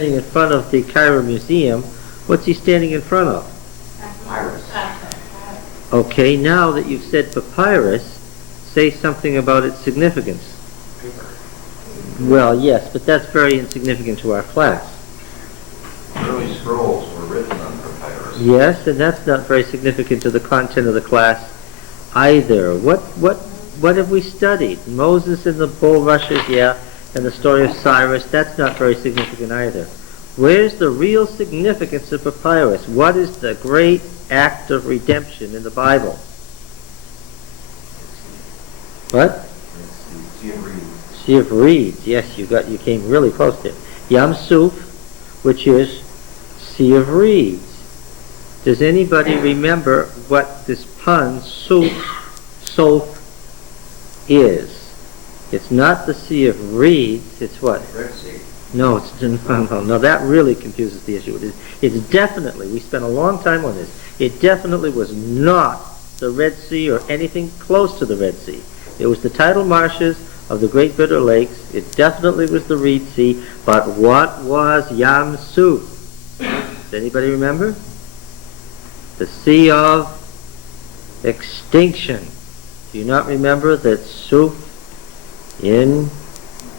standing in front of the Cairo Museum, what's he standing in front of? Papyrus. Okay, now that you've said papyrus, say something about its significance. Paper. Well, yes, but that's very insignificant to our class. Early scrolls were written on papyrus. Yes, and that's not very significant to the content of the class either. What have we studied? Moses and the bulrushes, yeah, and the story of Cyrus, that's not very significant either. Where's the real significance of papyrus? What is the great act of redemption in the Bible? What? Sea of Reeds. Sea of Reeds. Yes, you came really close there. Yam Suf, which is Sea of Reeds. Does anybody remember what this pun, Soph, is? It's not the Sea of Reeds, it's what? Red Sea. No, no, that really confuses the issue. It's definitely, we spent a long time on this, it definitely was not the Red Sea or anything close to the Red Sea. It was the tidal marshes of the Great Bitter Lakes. It definitely was the Reed Sea. But what was Yam Suf? Does anybody remember? The Sea of Extinction. Do you not remember that Suf in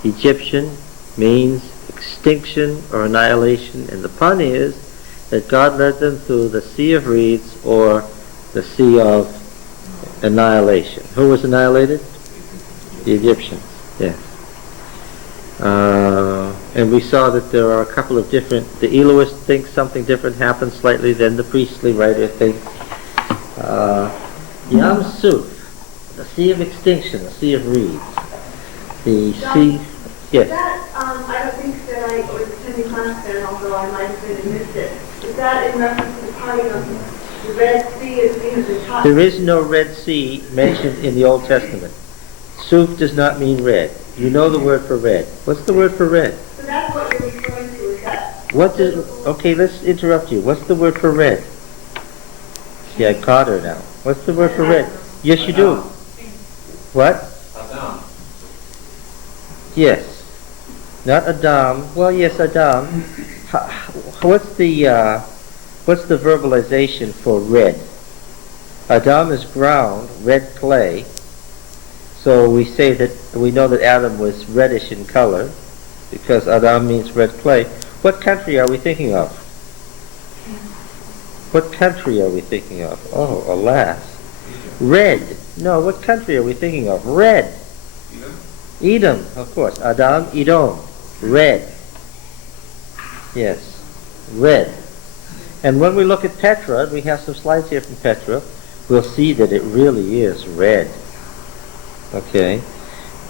Egyptian means extinction or annihilation? And the pun is that God led them through the Sea of Reeds or the Sea of Annihilation. Who was annihilated? The Egyptians, yes. And we saw that there are a couple of different, the Elohist thinks something different happened slightly than the priestly writer thinks. Yam Suf, the Sea of Extinction, the Sea of Reeds. The sea, yes. That, I don't think that I was attending class then, although I might have been and missed it. Is that in reference to the parting of the Red Sea as being the top? There is no Red Sea mentioned in the Old Testament. Suf does not mean red. You know the word for red. What's the word for red? So that's what you're referring to, is that? Okay, let's interrupt you. What's the word for red? See, I caught her now. What's the word for red? Yes, you do. What? Adam. Yes. Not Adam. Well, yes, Adam. What's the verbalization for red? Adam is ground, red clay. So we say that we know that Adam was reddish in color because Adam means red clay. What country are we thinking of? What country are we thinking of? Oh, alas. Red. No, what country are we thinking of? Red. Edom, of course. Adam, Edom. Red. Yes. Red. And when we look at Petra, we have some slides here from Petra, we'll see that it really is red. Okay?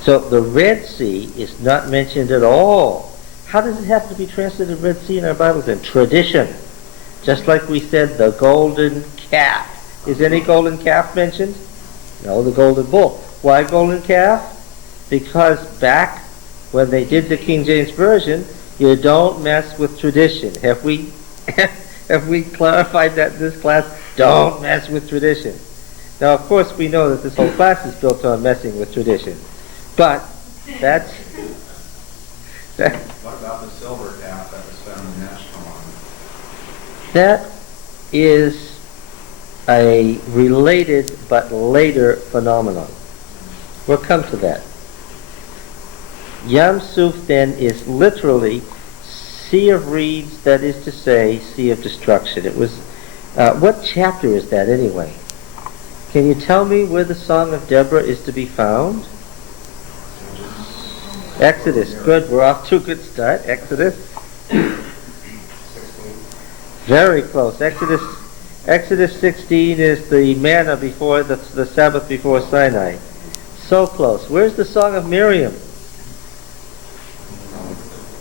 So the Red Sea is not mentioned at all. How does it have to be translated Red Sea in our Bibles then? Tradition. Just like we said, the golden calf. Is any golden calf mentioned? No, the golden bull. Why golden calf? Because back when they did the King James Version, you don't mess with tradition. Have we clarified that in this class? Don't mess with tradition. Now, of course, we know that this whole class is built on messing with tradition. But that's... What about the silver calf that was found in Ashkelon? That is a related but later phenomenon. We'll come to that. Yam Suf then is literally Sea of Reeds, that is to say, Sea of Destruction. It was, what chapter is that anyway? Can you tell me where the Song of Deborah is to be found? Exodus. Good. We're off to a good start. Exodus. 16. Very close. Exodus 16 is the manna before the Sabbath before Sinai. So close. Where's the Song of Miriam?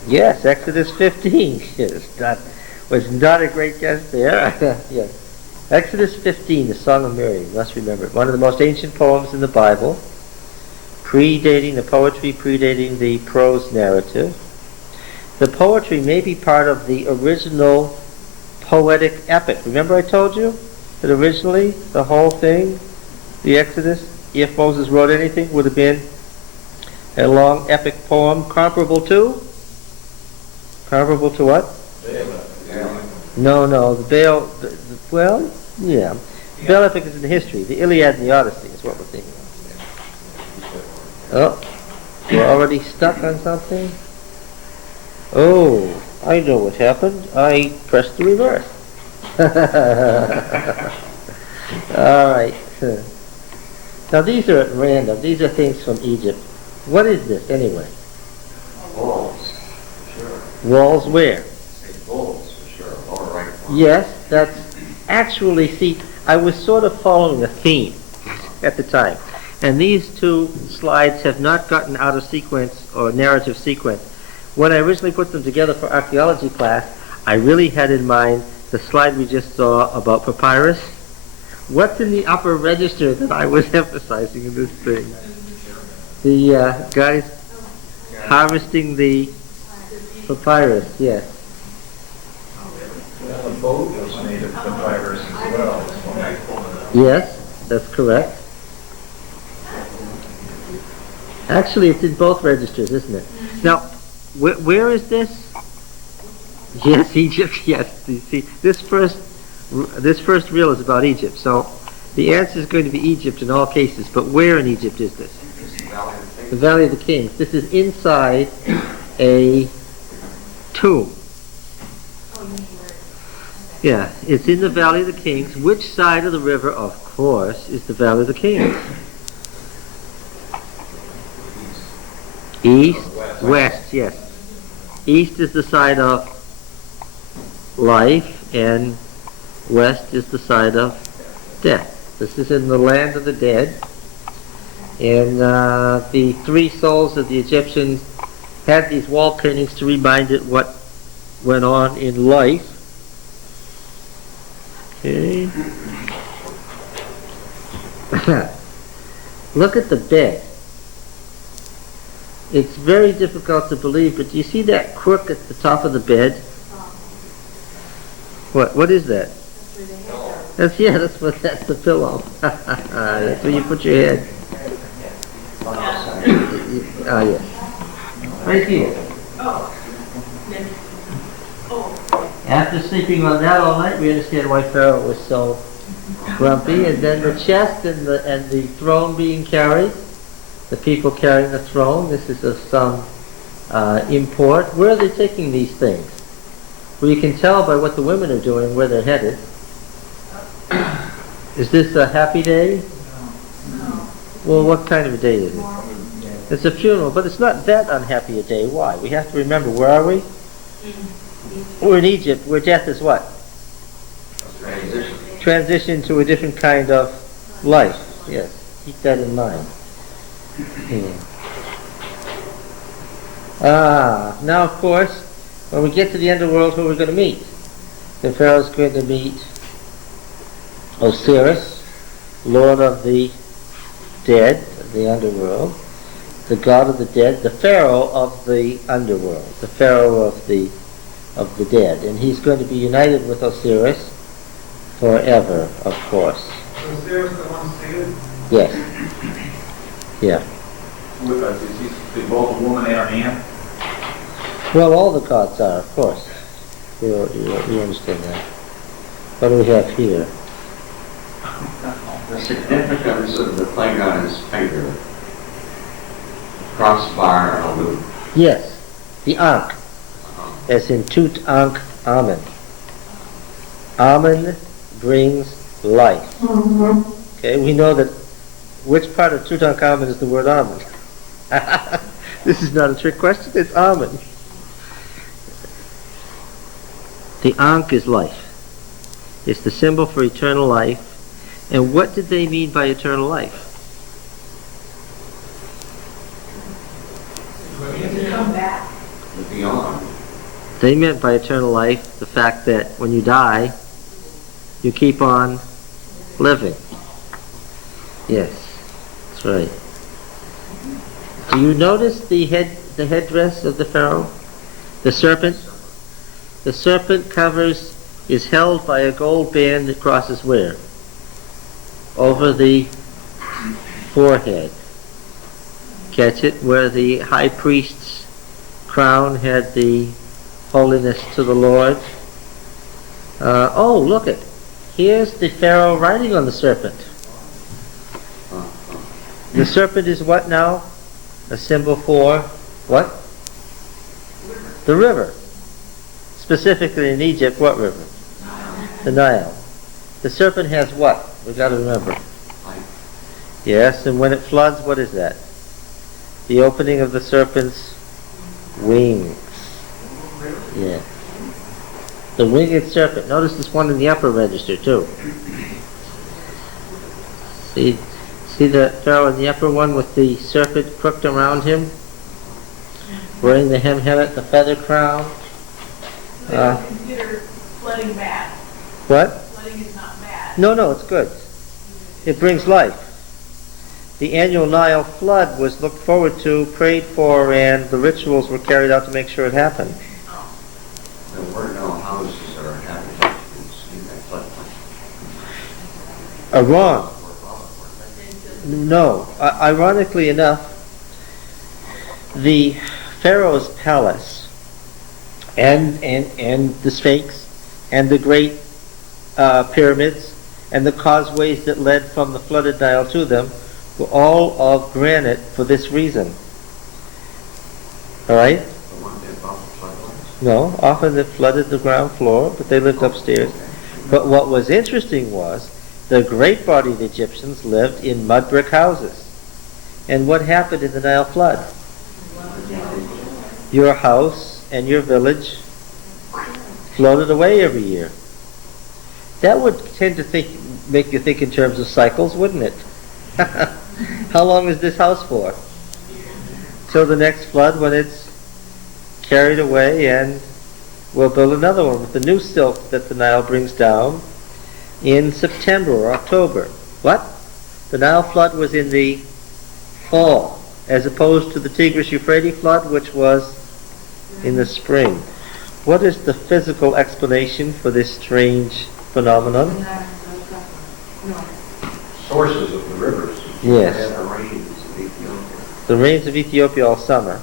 Yes, Exodus 15. Was not a great guess there. Yes. Exodus 15, the Song of Miriam, you must remember it. One of the most ancient poems in the Bible, predating the prose narrative. The poetry may be part of the original poetic epic. Remember I told you that originally the whole thing, the Exodus, if Moses wrote anything, would have been a long epic poem comparable to Comparable to what? No, the Baal, well, yeah. The Baal epic is in history. The Iliad and the Odyssey is what we're thinking of. Oh, we're already stuck on something? Oh, I know what happened. I pressed the reverse. All right. Now these are at random. These are things from Egypt. What is this anyway? Walls, for sure. Walls where? Say bulls, for sure. Lower right corner. Yes, that's actually, see, I was sort of following a theme at the time. And these two slides have not gotten out of sequence or narrative sequence. When I originally put them together for archaeology class, I really had in mind the slide we just saw about papyrus. What's in the upper register that I was emphasizing in this thing? The guys harvesting the papyrus, yes. Well, the boat was made of papyrus as well. Yes, that's correct. Actually, it's in both registers, isn't it? Now, where is this? Yes, Egypt, yes. You see, this first reel is about Egypt, so the answer is going to be Egypt in all cases, but where in Egypt is this? The Valley of the Kings. This is inside a tomb. Yeah, it's in the Valley of the Kings. Which side of the river, of course, is the Valley of the Kings? East, west, yes. East is the side of life, and west is the side of death. This is in the land of the dead. And the three souls of the Egyptians had these wall paintings to remind it what went on in life. Okay. Look at the bed. It's very difficult to believe, but do you see that crook at the top of the bed? What is that? That's the pillow. That's where you put your head. Ah, yes. Right here. After sleeping on that all night, we understand why Pharaoh was so grumpy. And then the chest and the throne being carried, the people carrying the throne. This is of some import. Where are they taking these things? Well, you can tell by what the women are doing where they're headed. Is this a happy day? No. Well, what kind of a day is it? It's a funeral, but it's not that unhappy a day. Why? We have to remember, where are we? We're in Egypt, where death is what? Transition. Transition to a different kind of life. Yes, keep that in mind. Now of course, when we get to the underworld, who are we going to meet? The Pharaoh's going to meet Osiris, Lord of the dead, of the underworld, the god of the dead, the Pharaoh of the underworld, the Pharaoh of the dead. And he's going to be united with Osiris forever, of course. Osiris the one seated? Yes. Yeah. With us, is he both a woman and a man? Well, all the gods are, of course. You understand that. What do we have here? The significance of the thing on his finger, crossbar and a loop. Yes, the Ankh, as in Tutankhamun. Amun brings life. Okay, we know that which part of Tutankhamun is the word Amun? This is not a trick question, it's Amun. The Ankh is life. It's the symbol for eternal life. And what did they mean by eternal life? Come back. Beyond. They meant by eternal life the fact that when you die, you keep on living. Yes, that's right. Do you notice the headdress of the Pharaoh? The serpent? The serpent is held by a gold band that crosses where? Over the forehead. Catch it? Where the high priest's crown had the holiness to the Lord. Oh, look it. Here's the Pharaoh riding on the serpent. The serpent is what now? A symbol for what? The river. Specifically in Egypt, what river? The Nile. The serpent has what? We've got to remember. Yes, and when it floods, what is that? The opening of the serpent's wings. Yeah. The winged serpent. Notice this one in the upper register too. See the Pharaoh in the upper one with the serpent crooked around him? Wearing the hemhemet, the feather crown. So you consider flooding bad? What? Flooding is not bad. No, it's good. It brings life. The annual Nile flood was looked forward to, prayed for, and the rituals were carried out to make sure it happened. There were no houses or inhabitants in that floodplain. Wrong. No. Ironically enough, the Pharaoh's palace and the Sphinx and the great pyramids and the causeways that led from the flooded Nile to them were all of granite for this reason. All right? The one that bought the floodplains. No, often it flooded the ground floor, but they lived upstairs. But what was interesting was the great-bodied Egyptians lived in mud brick houses. And what happened in the Nile flood? Your house and your village floated away every year. That would tend to make you think in terms of cycles, wouldn't it? How long is this house for? Till the next flood, when it's carried away, and we'll build another one with the new silt that the Nile brings down in September or October. What? The Nile flood was in the fall, as opposed to the Tigris-Euphrates flood, which was in the spring. What is the physical explanation for this strange phenomenon? Sources of the rivers. Yes. They had the rains of Ethiopia. The rains of Ethiopia all summer,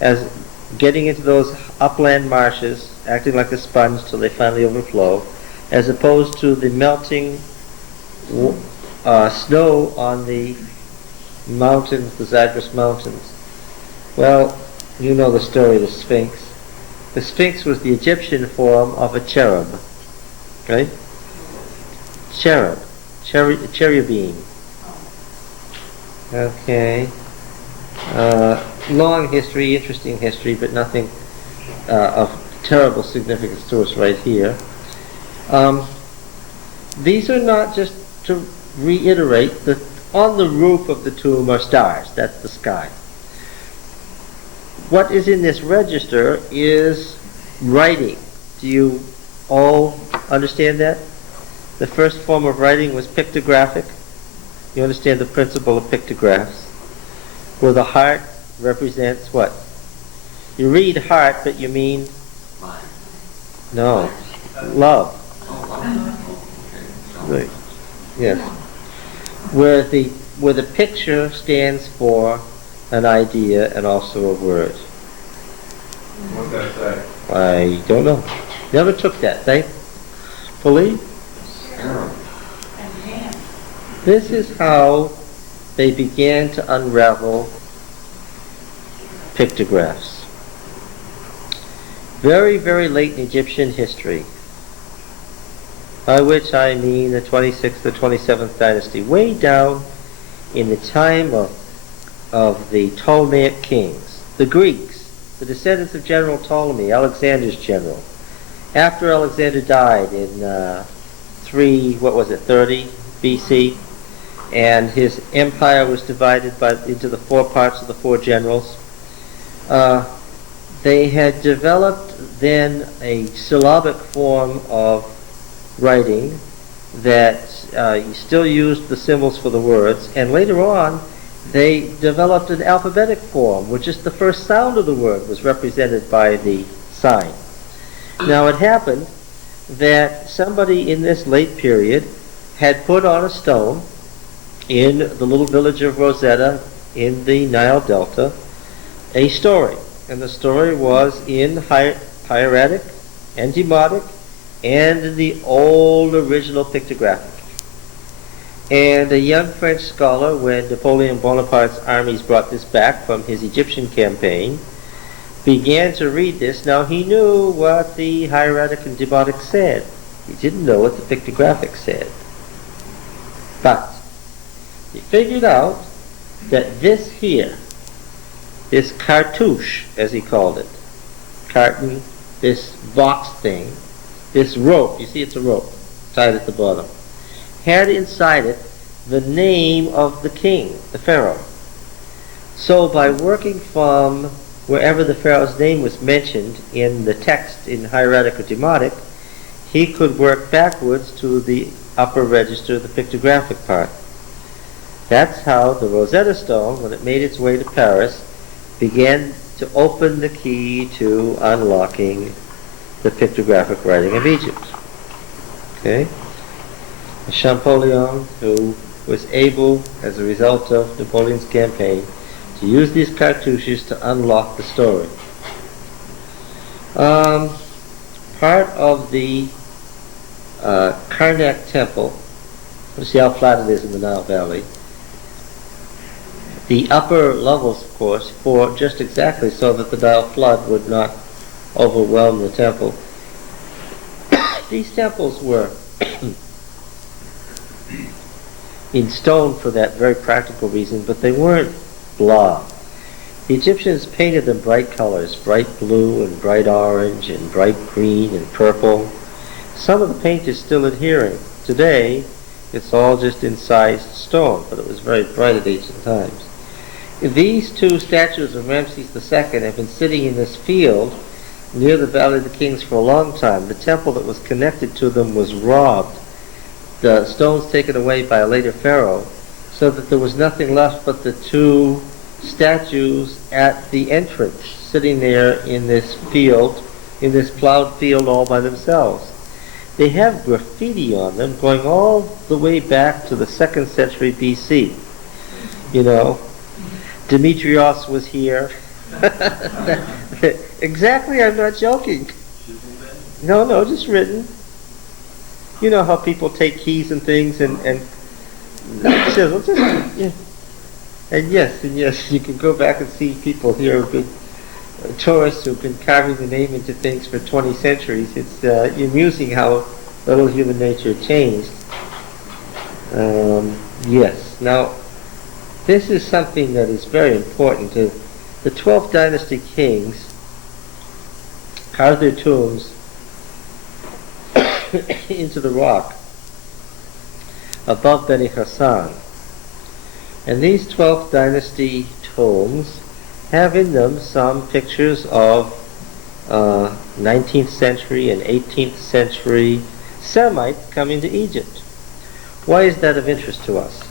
as getting into those upland marshes, acting like a sponge till they finally overflow, as opposed to the melting snow on the mountains, the Zagros Mountains. Well, you know the story of the Sphinx. The Sphinx was the Egyptian form of a cherub, right? Cherubim. Okay. Long history, interesting history, but nothing of terrible significance to us right here. These are not, just to reiterate, that on the roof of the tomb are stars. That's the sky. What is in this register is writing. Do you all understand that? The first form of writing was pictographic. You understand the principle of pictographs, where the heart represents what? You read heart, but you mean? Mine. No. Love. Oh, wow. Okay. Right. Yes. Where the picture stands for an idea and also a word. What's that say? I don't know. Never took that, thankfully. Arrow. This is how they began to unravel pictographs. Very, very late in Egyptian history, by which I mean the 26th or 27th dynasty, way down in the time of the Ptolemaic kings, the Greeks, the descendants of General Ptolemy, Alexander's general. After Alexander died in 30 BC, and his empire was divided into the four parts of the four generals. They had developed then a syllabic form of writing that still used the symbols for the words, and later on they developed an alphabetic form, which is the first sound of the word was represented by the sign. Now it happened that somebody in this late period had put on a stone in the little village of Rosetta in the Nile Delta a story. And the story was in hieratic and demotic and the old original pictographic. And a young French scholar, when Napoleon Bonaparte's armies brought this back from his Egyptian campaign, began to read this. Now he knew what the hieratic and demotic said. He didn't know what the pictographic said. But he figured out that this here, this cartouche, as he called it, carton, this box thing, this rope, you see it's a rope tied at the bottom, had inside it the name of the king, the pharaoh. So by working from wherever the pharaoh's name was mentioned in the text in hieratic or demotic, he could work backwards to the upper register, the pictographic part. That's how the Rosetta Stone, when it made its way to Paris, began to open the key to unlocking the pictographic writing of Egypt. Okay? Champollion, who was able, as a result of Napoleon's campaign, to use these cartouches to unlock the story. Part of the Karnak Temple, you see how flat it is in the Nile Valley. The upper levels, of course, for just exactly so that the Nile flood would not overwhelm the temple. These temples were in stone for that very practical reason, but they weren't blah. The Egyptians painted them bright colors, bright blue and bright orange and bright green and purple. Some of the paint is still adhering. Today, it's all just incised stone, but it was very bright at ancient times. These two statues of Ramses II have been sitting in this field near the Valley of the Kings for a long time. The temple that was connected to them was robbed, the stones taken away by a later pharaoh, so that there was nothing left but the two statues at the entrance, sitting there in this field, in this plowed field all by themselves. They have graffiti on them going all the way back to the 2nd century BC. You know, Demetrios was here. Exactly, I'm not joking. No, just written. You know how people take keys and things and chisel, just, yeah. And yes, you can go back and see people here who've been tourists who've been carving the name into things for 20 centuries. It's amusing how little human nature changed. Yes. Now, this is something that is very important. The 12th dynasty kings carved their tombs into the rock above Beni Hassan. And these 12th dynasty tombs have in them some pictures of 19th century and 18th century Semites coming to Egypt. Why is that of interest to us?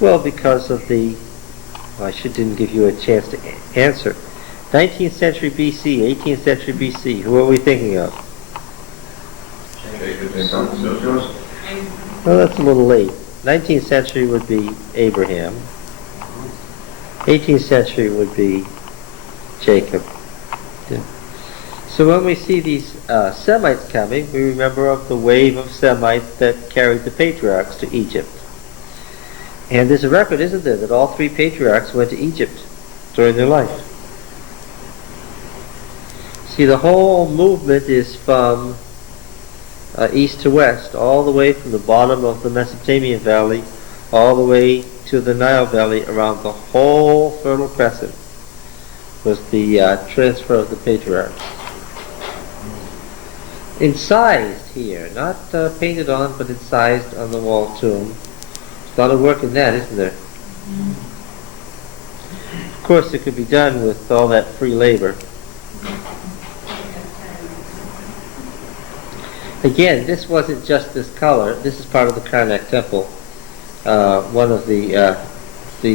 Well, because of didn't give you a chance to answer. 19th century BC, 18th century BC, who are we thinking of? Well, that's a little late. 19th century would be Abraham. 18th century would be Jacob. Yeah. So when we see these Semites coming, we remember of the wave of Semites that carried the patriarchs to Egypt. And there's a record, isn't there, that all three patriarchs went to Egypt during their life. See, the whole movement is from east to west, all the way from the bottom of the Mesopotamian Valley, all the way to the Nile Valley, around the whole Fertile Crescent, was the transfer of the patriarchs. Incised here, not painted on, but incised on the wall tomb. There's a lot of work in that, isn't there? Of course, it could be done with all that free labor. Again, this wasn't just this color. This is part of the Karnak Temple, one of the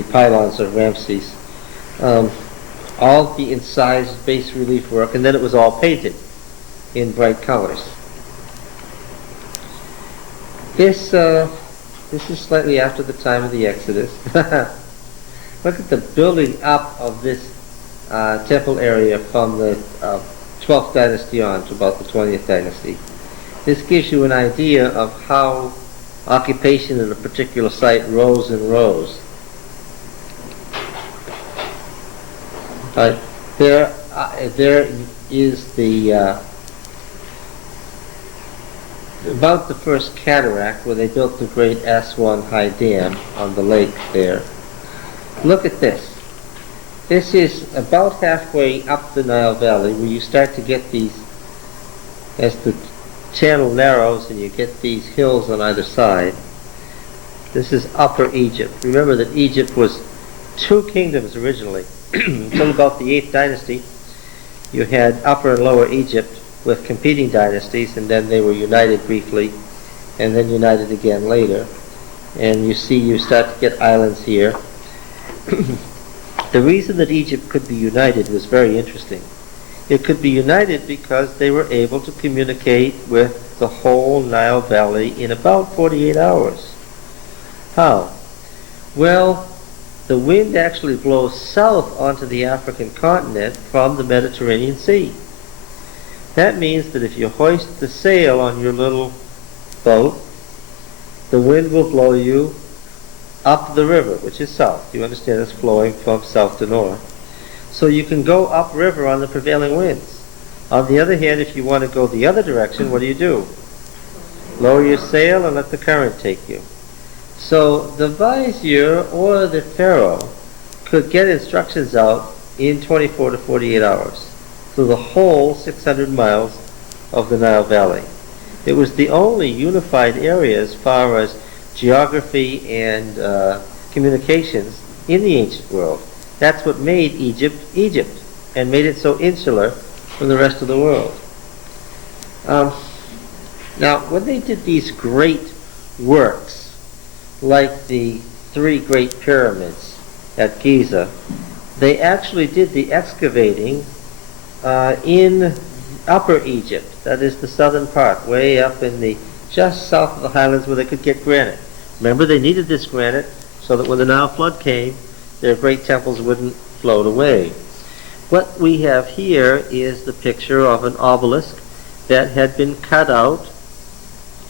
pylons of Ramses. All the incised bas relief work, and then it was all painted in bright colors. This is slightly after the time of the Exodus. Look at the building up of this temple area from the 12th dynasty on to about the 20th dynasty. This gives you an idea of how occupation in a particular site rose and rose. There is the about the first cataract where they built the great Aswan High Dam on the lake there. Look at this. This is about halfway up the Nile Valley where you start to get these, as the channel narrows and you get these hills on either side. This is Upper Egypt. Remember that Egypt was two kingdoms originally. Until about the 8th dynasty, you had Upper and Lower Egypt with competing dynasties, and then they were united briefly, and then united again later. And you see, you start to get islands here. The reason that Egypt could be united was very interesting. It could be united because they were able to communicate with the whole Nile Valley in about 48 hours. How? Well, the wind actually blows south onto the African continent from the Mediterranean Sea. That means that if you hoist the sail on your little boat, the wind will blow you up the river, which is south. You understand it's flowing from south to north. So you can go upriver on the prevailing winds. On the other hand, if you want to go the other direction, what do? Lower your sail and let the current take you. So the vizier or the pharaoh could get instructions out in 24 to 48 hours through the whole 600 miles of the Nile Valley. It was the only unified area as far as geography and communications in the ancient world. That's what made Egypt, Egypt, and made it so insular from the rest of the world. Now, when they did these great works, like the 3 great pyramids at Giza, they actually did the excavating in Upper Egypt, that is the southern part, way up in the just south of the highlands where they could get granite. Remember, they needed this granite so that when the Nile flood came, their great temples wouldn't float away. What we have here is the picture of an obelisk that had been cut out.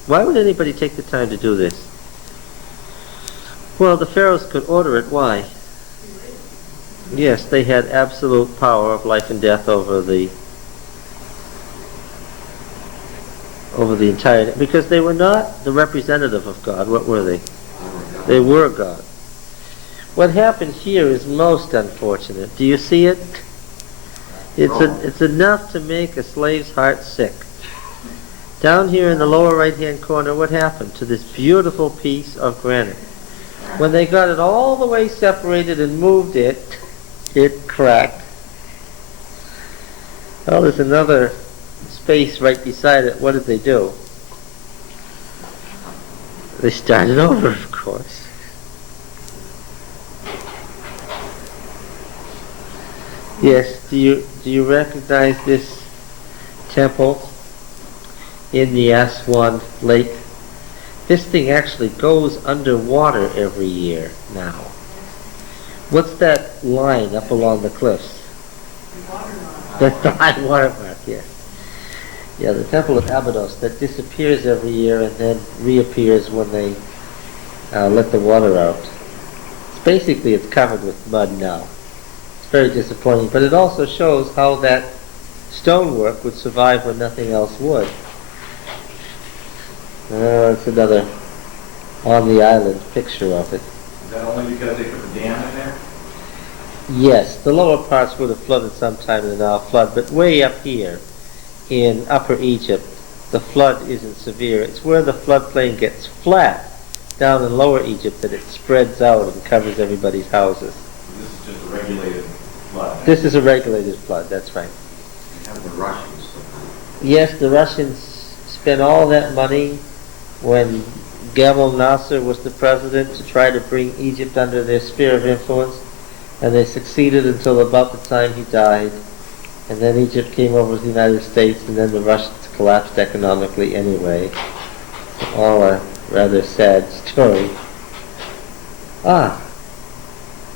Why would anybody take the time to do this? Well, the pharaohs could order it. Why? Yes, they had absolute power of life and death over the entire, because they were not the representative of God. What were they? They were God. What happened here is most unfortunate. Do you see it? It's enough to make a slave's heart sick. Down here in the lower right-hand corner, what happened to this beautiful piece of granite? When they got it all the way separated and moved it, it cracked. Well, there's another space right beside it. What did they do? They started over, of course. Yes, do you recognize this temple in the Aswan Lake? This thing actually goes underwater every year now. What's that line up along the cliffs? That's the high water mark, yes. Yeah, the Temple of Abydos that disappears every year and then reappears when they let the water out. Basically, it's covered with mud now. It's very disappointing, but it also shows how that stonework would survive when nothing else would. It's another on the island picture of it. Is that only because they put the dam in there? Yes, the lower parts would have flooded sometime in the Nile flood, but way up here in Upper Egypt, the flood isn't severe. It's where the floodplain gets flat down in Lower Egypt that it spreads out and covers everybody's houses. This is just a regulated flood. This is a regulated flood, that's right. They have the Russians. Yes, the Russians spent all that money when Gamal Nasser was the president to try to bring Egypt under their sphere of influence, and they succeeded until about the time he died. And then Egypt came over to the United States, and then the Russians collapsed economically anyway. All a rather sad story.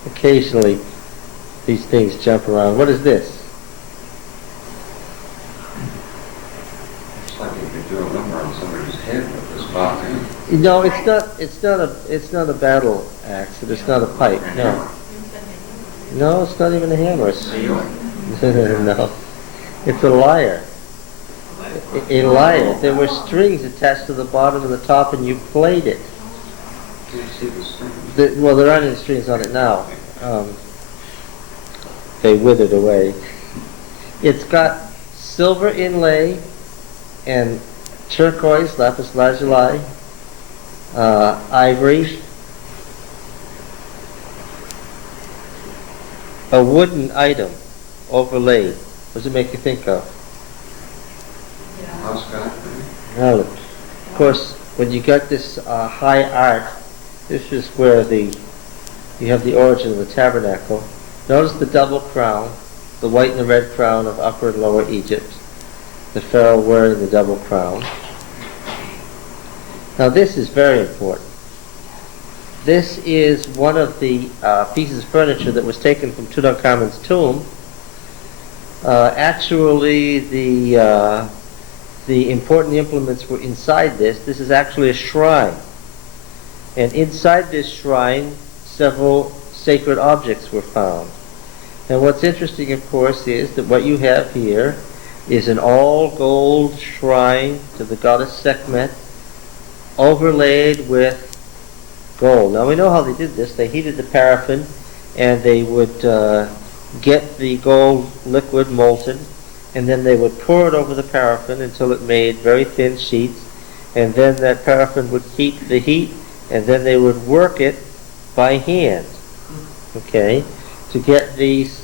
Occasionally these things jump around. What is this? like you could do a number on somebody's head with this box in. No, it's not a battle axe. It's not a pipe. No. No, it's not even a hammer. No. It's a lyre. A lyre. There were strings attached to the bottom and the top, and you played it. Do you see the string? Well, there aren't any strings on it now. They withered away. It's got silver inlay and turquoise, lapis lazuli, ivory, a wooden item overlaid. What does it make you think of? House guy? Now, of course, when you got this high art, this is where you have the origin of the tabernacle. Notice the double crown, the white and the red crown of Upper and Lower Egypt. The Pharaoh wearing the double crown. Now this is very important. This is one of the pieces of furniture that was taken from Tutankhamun's tomb. Actually, the important implements were inside this. This is actually a shrine. And inside this shrine, several sacred objects were found. And what's interesting, of course, is that what you have here is an all-gold shrine to the goddess Sekhmet, overlaid with gold. Now we know how they did this. They heated the paraffin, and they would get the gold liquid molten, and then they would pour it over the paraffin until it made very thin sheets, and then that paraffin would keep the heat, and then they would work it by hand, okay, to get these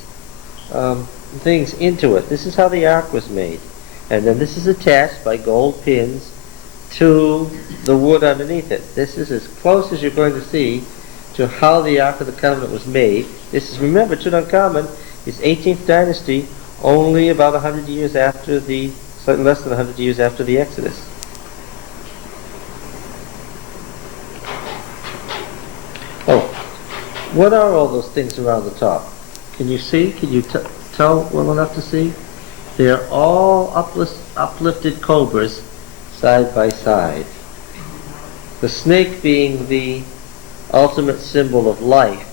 things into it. This is how the ark was made. And then this is attached by gold pins to the wood underneath it. This is as close as you're going to see to how the Ark of the Covenant was made. This is, remember, Tutankhamun is 18th dynasty, only about 100 years after slightly less than 100 years after the Exodus. Oh, what are all those things around the top? Can you see? Can you tell well enough to see? They are all uplifted cobras side by side. The snake being the ultimate symbol of life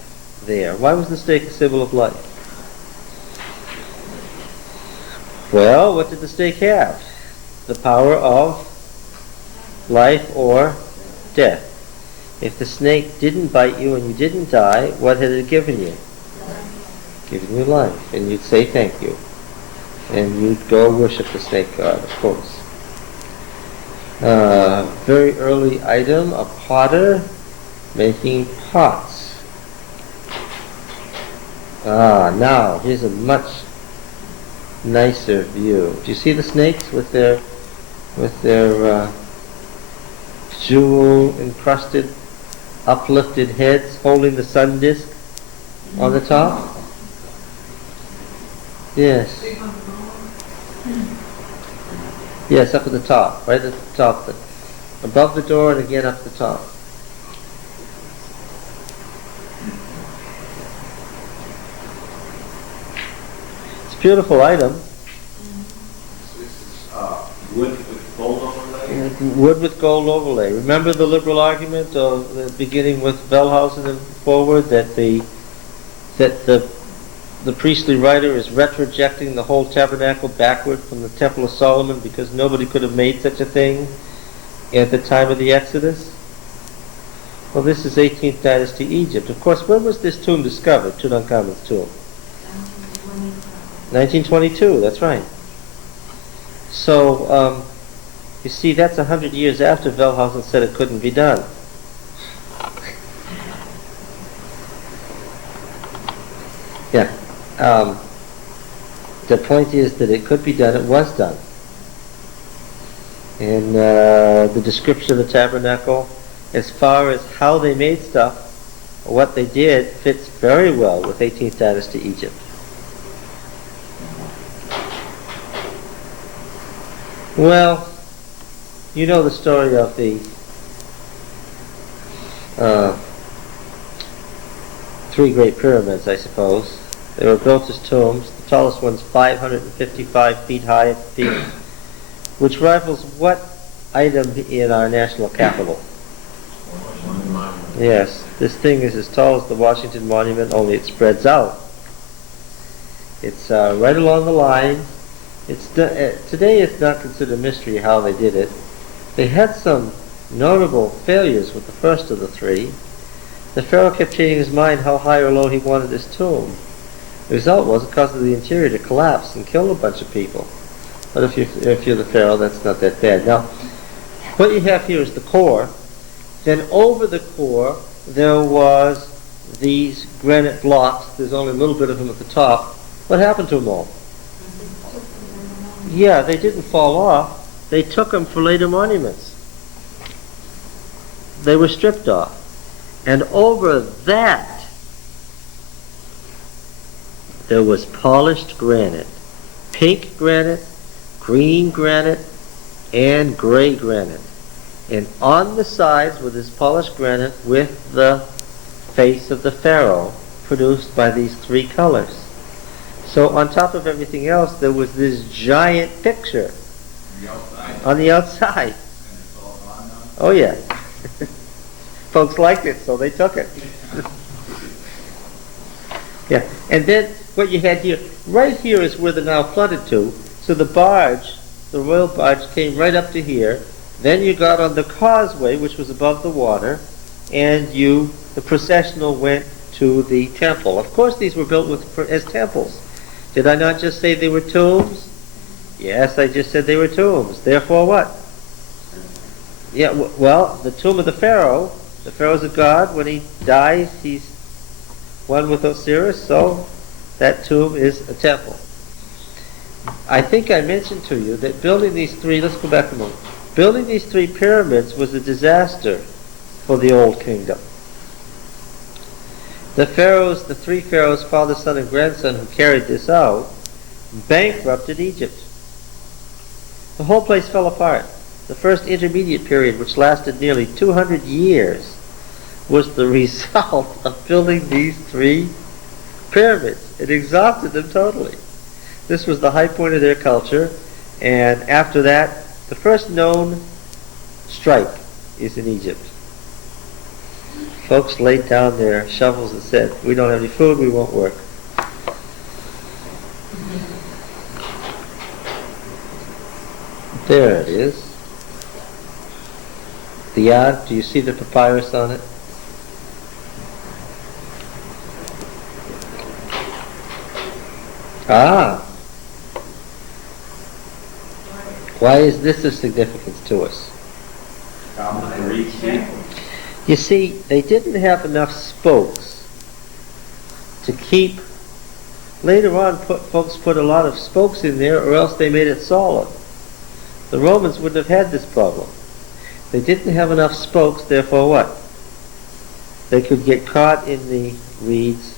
there. Why was the snake a symbol of life? Well, what did the snake have? The power of life or death. If the snake didn't bite you and you didn't die, what had it given you? Given you life. And you'd say thank you. And you'd go worship the snake god, of course. Very early item, a potter making pots. Now, here's a much nicer view. Do you see the snakes with their jewel encrusted, uplifted heads holding the sun disk on the top? Yes. Yes, up at the top, right at the top. Above the door and again up the top. It's a beautiful item. This is wood with gold overlay. Wood with gold overlay. Remember the liberal argument of beginning with Wellhausen and forward that the priestly writer is retrojecting the whole tabernacle backward from the Temple of Solomon because nobody could have made such a thing at the time of the Exodus? Well, this is 18th dynasty Egypt. Of course, when was this tomb discovered, Tutankhamun's tomb? 1922, that's right. So, you see, that's 100 years after Wellhausen said it couldn't be done. Yeah. The point is that it could be done, it was done. And the description of the tabernacle, as far as how they made stuff, what they did, fits very well with 18th dynasty Egypt. Well, you know the story of the three great pyramids, I suppose. They were built as tombs. The tallest one's 555 feet high at the peak. which rivals what item in our national capital? Yes, this thing is as tall as the Washington Monument, only it spreads out. It's right along the line. Today it's not considered a mystery how they did it. They had some notable failures with the first of the three. The pharaoh kept changing his mind how high or low he wanted his tomb. The result was it caused the interior to collapse and kill a bunch of people. But if you're the pharaoh, that's not that bad. Now, what you have here is the core. Then over the core, there was these granite blocks. There's only a little bit of them at the top. What happened to them all? Yeah, they didn't fall off. They took them for later monuments. They were stripped off. And over that, there was polished granite. Pink granite, green granite, and gray granite. And on the sides were this polished granite with the face of the pharaoh produced by these three colors. So on top of everything else, there was this giant picture on the outside. Oh yeah. Folks liked it, so they took it. Yeah, and then what you had here, right here is where the Nile flooded to. So the barge, the royal barge, came right up to here. Then you got on the causeway, which was above the water, and the processional went to the temple. Of course, these were built as temples. Did I not just say they were tombs? Yes, I just said they were tombs. Therefore what? Yeah, well, the tomb of the pharaoh is a god. When he dies, he's one with Osiris, so that tomb is a temple. I think I mentioned to you that building these three, let's go back a moment. Building these three pyramids was a disaster for the old kingdom. The three pharaohs, father, son, and grandson who carried this out, bankrupted Egypt. The whole place fell apart. The first intermediate period, which lasted nearly 200 years, was the result of building these three pyramids. It exhausted them totally. This was the high point of their culture, and after that, the first known strike is in Egypt. Folks laid down their shovels and said, "We don't have any food, we won't work." There it is. The yard, do you see the papyrus on it? Ah! Why is this of significance to us? You see, they didn't have enough spokes to keep. Later on, folks put a lot of spokes in there, or else they made it solid. The Romans wouldn't have had this problem. They didn't have enough spokes, therefore what? They could get caught in the reeds,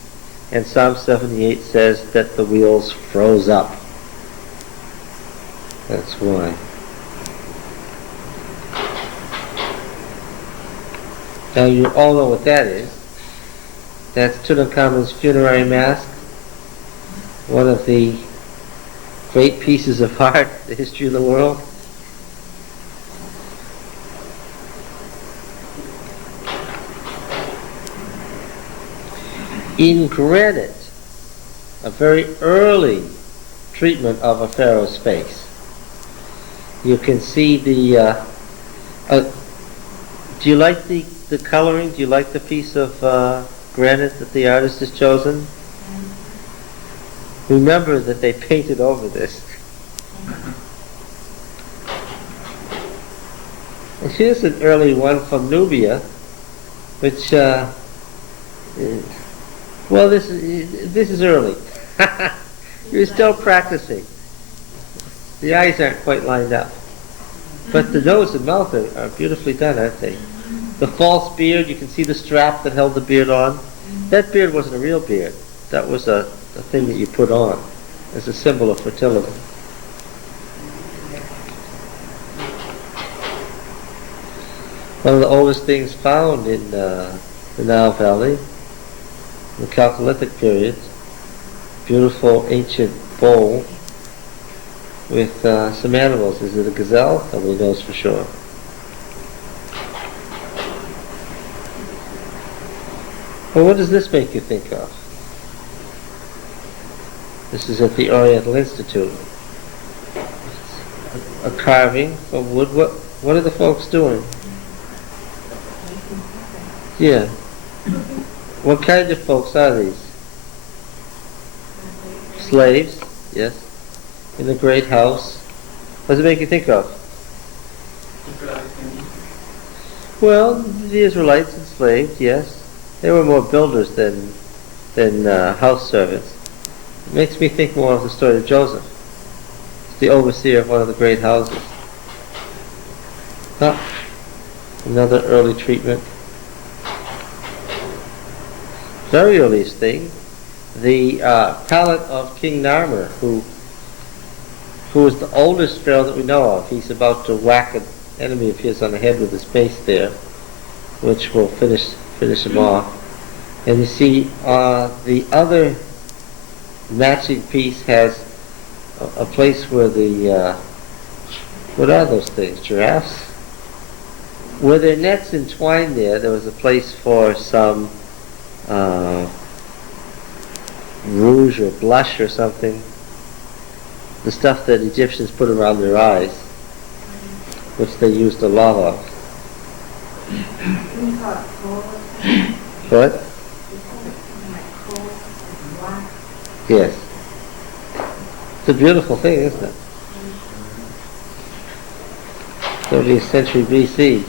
and Psalm 78 says that the wheels froze up. That's why. Now you all know what that is. That's Tutankhamun's funerary mask. One of the great pieces of art in the history of the world. In granite, a very early treatment of a pharaoh's face. You can see the. Do you like the coloring? Do you like the piece of granite that the artist has chosen? Remember that they painted over this. And here's an early one from Nubia, which, well, this is early. You're still practicing. The eyes aren't quite lined up. But the nose and mouth are beautifully done, aren't they? The false beard, you can see the strap that held the beard on. That beard wasn't a real beard. That was a thing that you put on as a symbol of fertility. One of the oldest things found in the Nile Valley, in the Chalcolithic period, beautiful ancient bowl with some animals. Is it a gazelle? Nobody knows for sure. Well, what does this make you think of? This is at the Oriental Institute. A carving from wood. What are the folks doing? Yeah. What kind of folks are these? Slaves, yes. In the great house. What does it make you think of? Well, the Israelites enslaved, yes. They were more builders than house servants. It makes me think more of the story of Joseph. It's the overseer of one of the great houses. Huh? Another early treatment. Very earliest thing, the palette of King Narmer, who is the oldest pharaoh that we know of. He's about to whack an enemy of his on the head with his mace there, which will finish him off. And you see, the other matching piece has a place where the what are those things? Giraffes? Where their nets entwined there was a place for some rouge or blush or something. The stuff that Egyptians put around their eyes, which they used a lot of. What? Yes. It's a beautiful thing, isn't it? 30th century BC.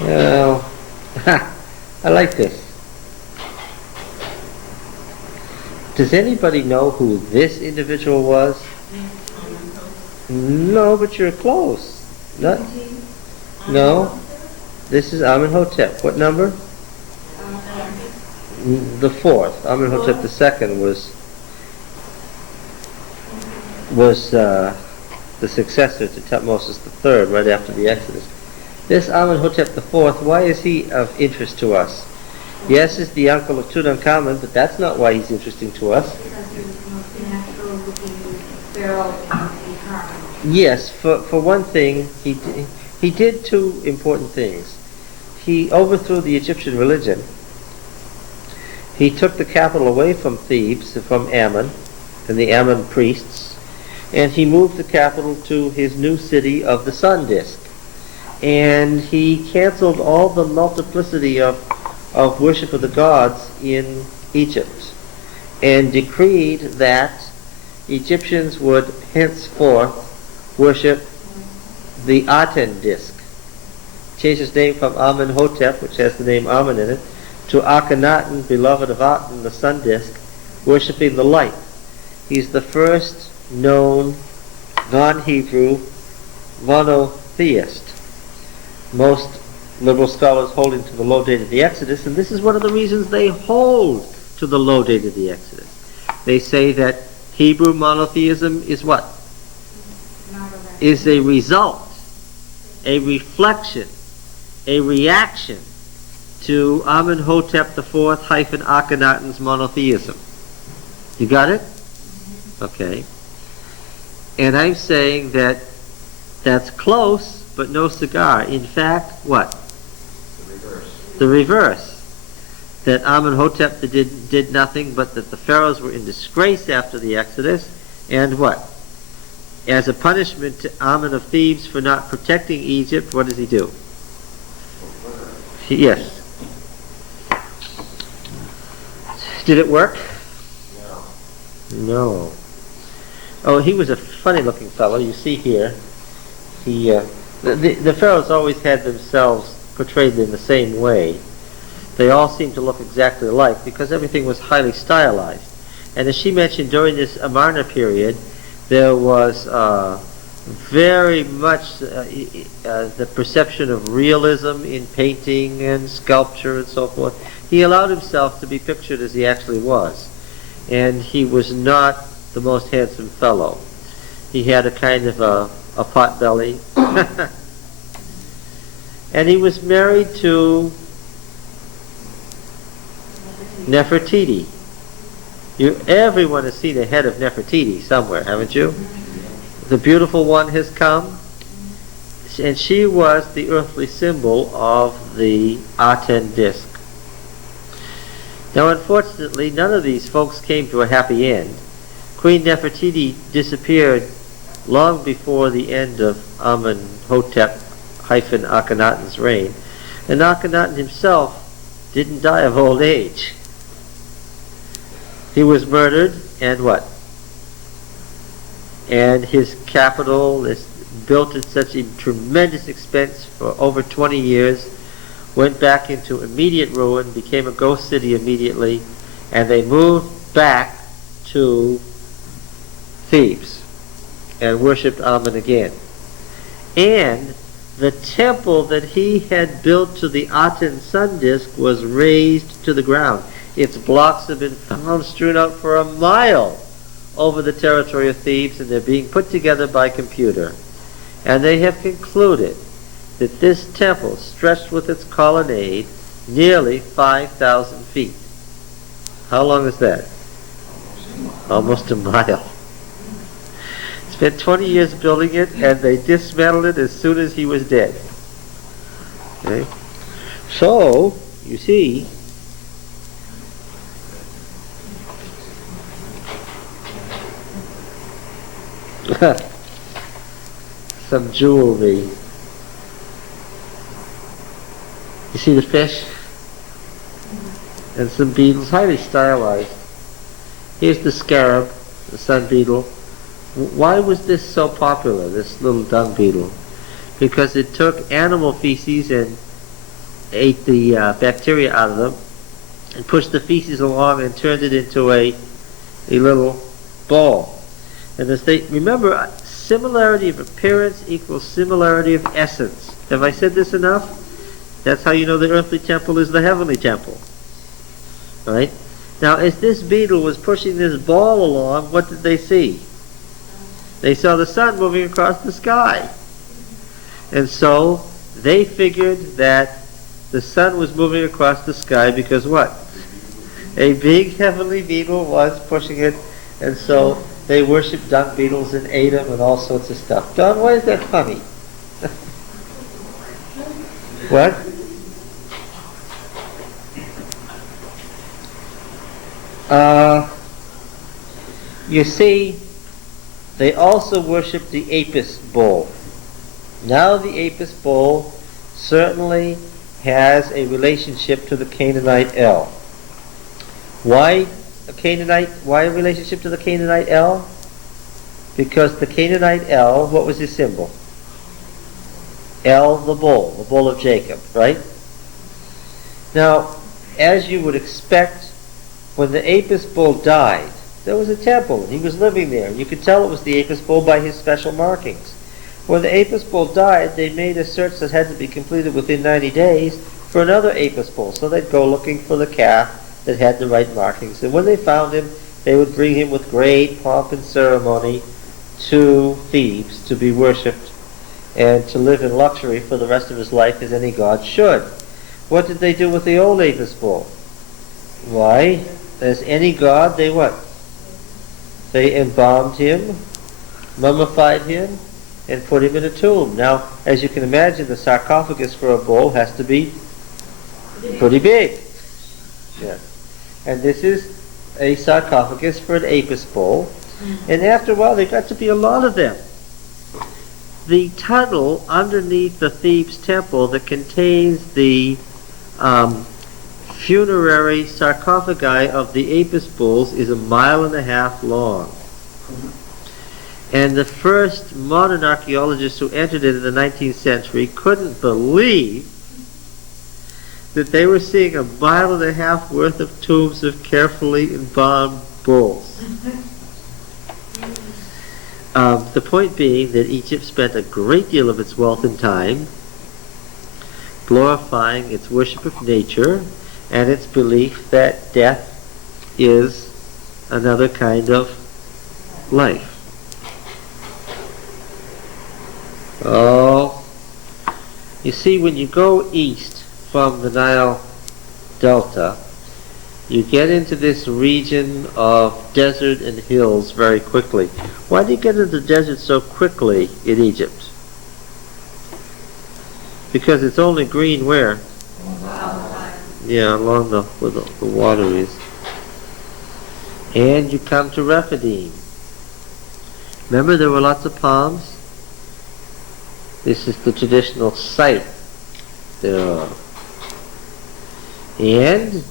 Well, I like this. Does anybody know who this individual was? No, but you're close. No. This is Amenhotep. What number? The fourth. Amenhotep II was the successor to Tutmosis III right after the Exodus. This Amenhotep IV, why is he of interest to us? Yes, he's the uncle of Tutankhamun, but that's not why he's interesting to us. Because he was the most natural looking pharaoh in the harem. Yes, for one thing, he did two important things. He overthrew the Egyptian religion. He took the capital away from Thebes, from Ammon, and the Ammon priests, and he moved the capital to his new city of the sun disk. And he canceled all the multiplicity of worship of the gods in Egypt, and decreed that Egyptians would henceforth worship the Aten disk. Changed his name from Amenhotep, which has the name Amen in it, to Akhenaten, beloved of Aten, the sun disk, worshipping the light. He's the first known non-Hebrew monotheist. Most liberal scholars holding to the low date of the Exodus, and this is one of the reasons they hold to the low date of the Exodus. They say that Hebrew monotheism is what? Is a result, a reflection, a reaction to Amenhotep IV hyphen Akhenaten's monotheism. You got it? Okay. And I'm saying that that's close, but no cigar. In fact, what? The reverse. That Amenhotep did nothing, but that the pharaohs were in disgrace after the Exodus, and what? As a punishment to Amen of Thebes for not protecting Egypt, what does he do? Yes. Did it work? No. Oh, he was a funny-looking fellow. You see here, the pharaohs always had themselves portrayed in the same way. They all seemed to look exactly alike because everything was highly stylized. And as she mentioned, during this Amarna period, there was very much the perception of realism in painting and sculpture and so forth. He allowed himself to be pictured as he actually was. And he was not the most handsome fellow. He had a kind of a pot belly. And he was married to Nefertiti. Everyone has seen a head of Nefertiti somewhere, haven't you? The beautiful one has come, and she was the earthly symbol of the Aten disk. Now, unfortunately, none of these folks came to a happy end. Queen Nefertiti disappeared long before the end of Amenhotep-Akhenaten's reign, and Akhenaten himself didn't die of old age. He was murdered, and what? And his capital is built at such a tremendous expense for over 20 years, went back into immediate ruin, became a ghost city immediately, and they moved back to Thebes and worshipped Amun again. And the temple that he had built to the Aten sun disk was razed to the ground. Its blocks have been found strewn out for a mile over the territory of Thebes, and they're being put together by computer. And they have concluded that this temple stretched with its colonnade nearly 5,000 feet. How long is that? Almost a mile. Spent 20 years building it, and they dismantled it as soon as he was dead. Okay? So, you see, some jewelry. You see the fish? And some beetles, highly stylized. Here's the scarab, the sun beetle. Why was this so popular, this little dung beetle? Because it took animal feces and ate the bacteria out of them, and pushed the feces along and turned it into a little ball. And as they remember, similarity of appearance equals similarity of essence. Have I said this enough? That's how you know the earthly temple is the heavenly temple. Right? Now, as this beetle was pushing this ball along, what did they see? They saw the sun moving across the sky. And so, they figured that the sun was moving across the sky because what? A big heavenly beetle was pushing it, and so they worshipped dung beetles and ate them and all sorts of stuff. Don, why is that funny? What? You see, they also worshipped the Apis bull. Now the Apis bull certainly has a relationship to the Canaanite El. Why a Canaanite? Why a relationship to the Canaanite El? Because the Canaanite El, what was his symbol? El, the bull of Jacob, right? Now, as you would expect, when the Apis bull died, there was a temple, and he was living there. You could tell it was the Apis bull by his special markings. When the Apis bull died, they made a search that had to be completed within 90 days for another Apis bull. So they'd go looking for the calf that had the right markings. And when they found him, they would bring him with great pomp and ceremony to Thebes to be worshipped and to live in luxury for the rest of his life as any god should. What did they do with the old Apis bull? Why, as any god, they what? They embalmed him, mummified him, and put him in a tomb. Now, as you can imagine, the sarcophagus for a bull has to be pretty big. Yeah. And this is a sarcophagus for an Apis bull. And after a while, there got to be a lot of them. The tunnel underneath the Thebes temple that contains the funerary sarcophagi of the Apis bulls is 1.5 miles long. And the first modern archaeologists who entered it in the 19th century couldn't believe that they were seeing 1.5 miles worth of tombs of carefully embalmed bulls. The point being that Egypt spent a great deal of its wealth and time glorifying its worship of nature and its belief that death is another kind of life. Oh, you see, when you go east from the Nile Delta, you get into this region of desert and hills very quickly. Why do you get into the desert so quickly in Egypt? Because it's only green where? Yeah, along where the water is. And you come to Rephidim. Remember there were lots of palms? This is the traditional site thereof. And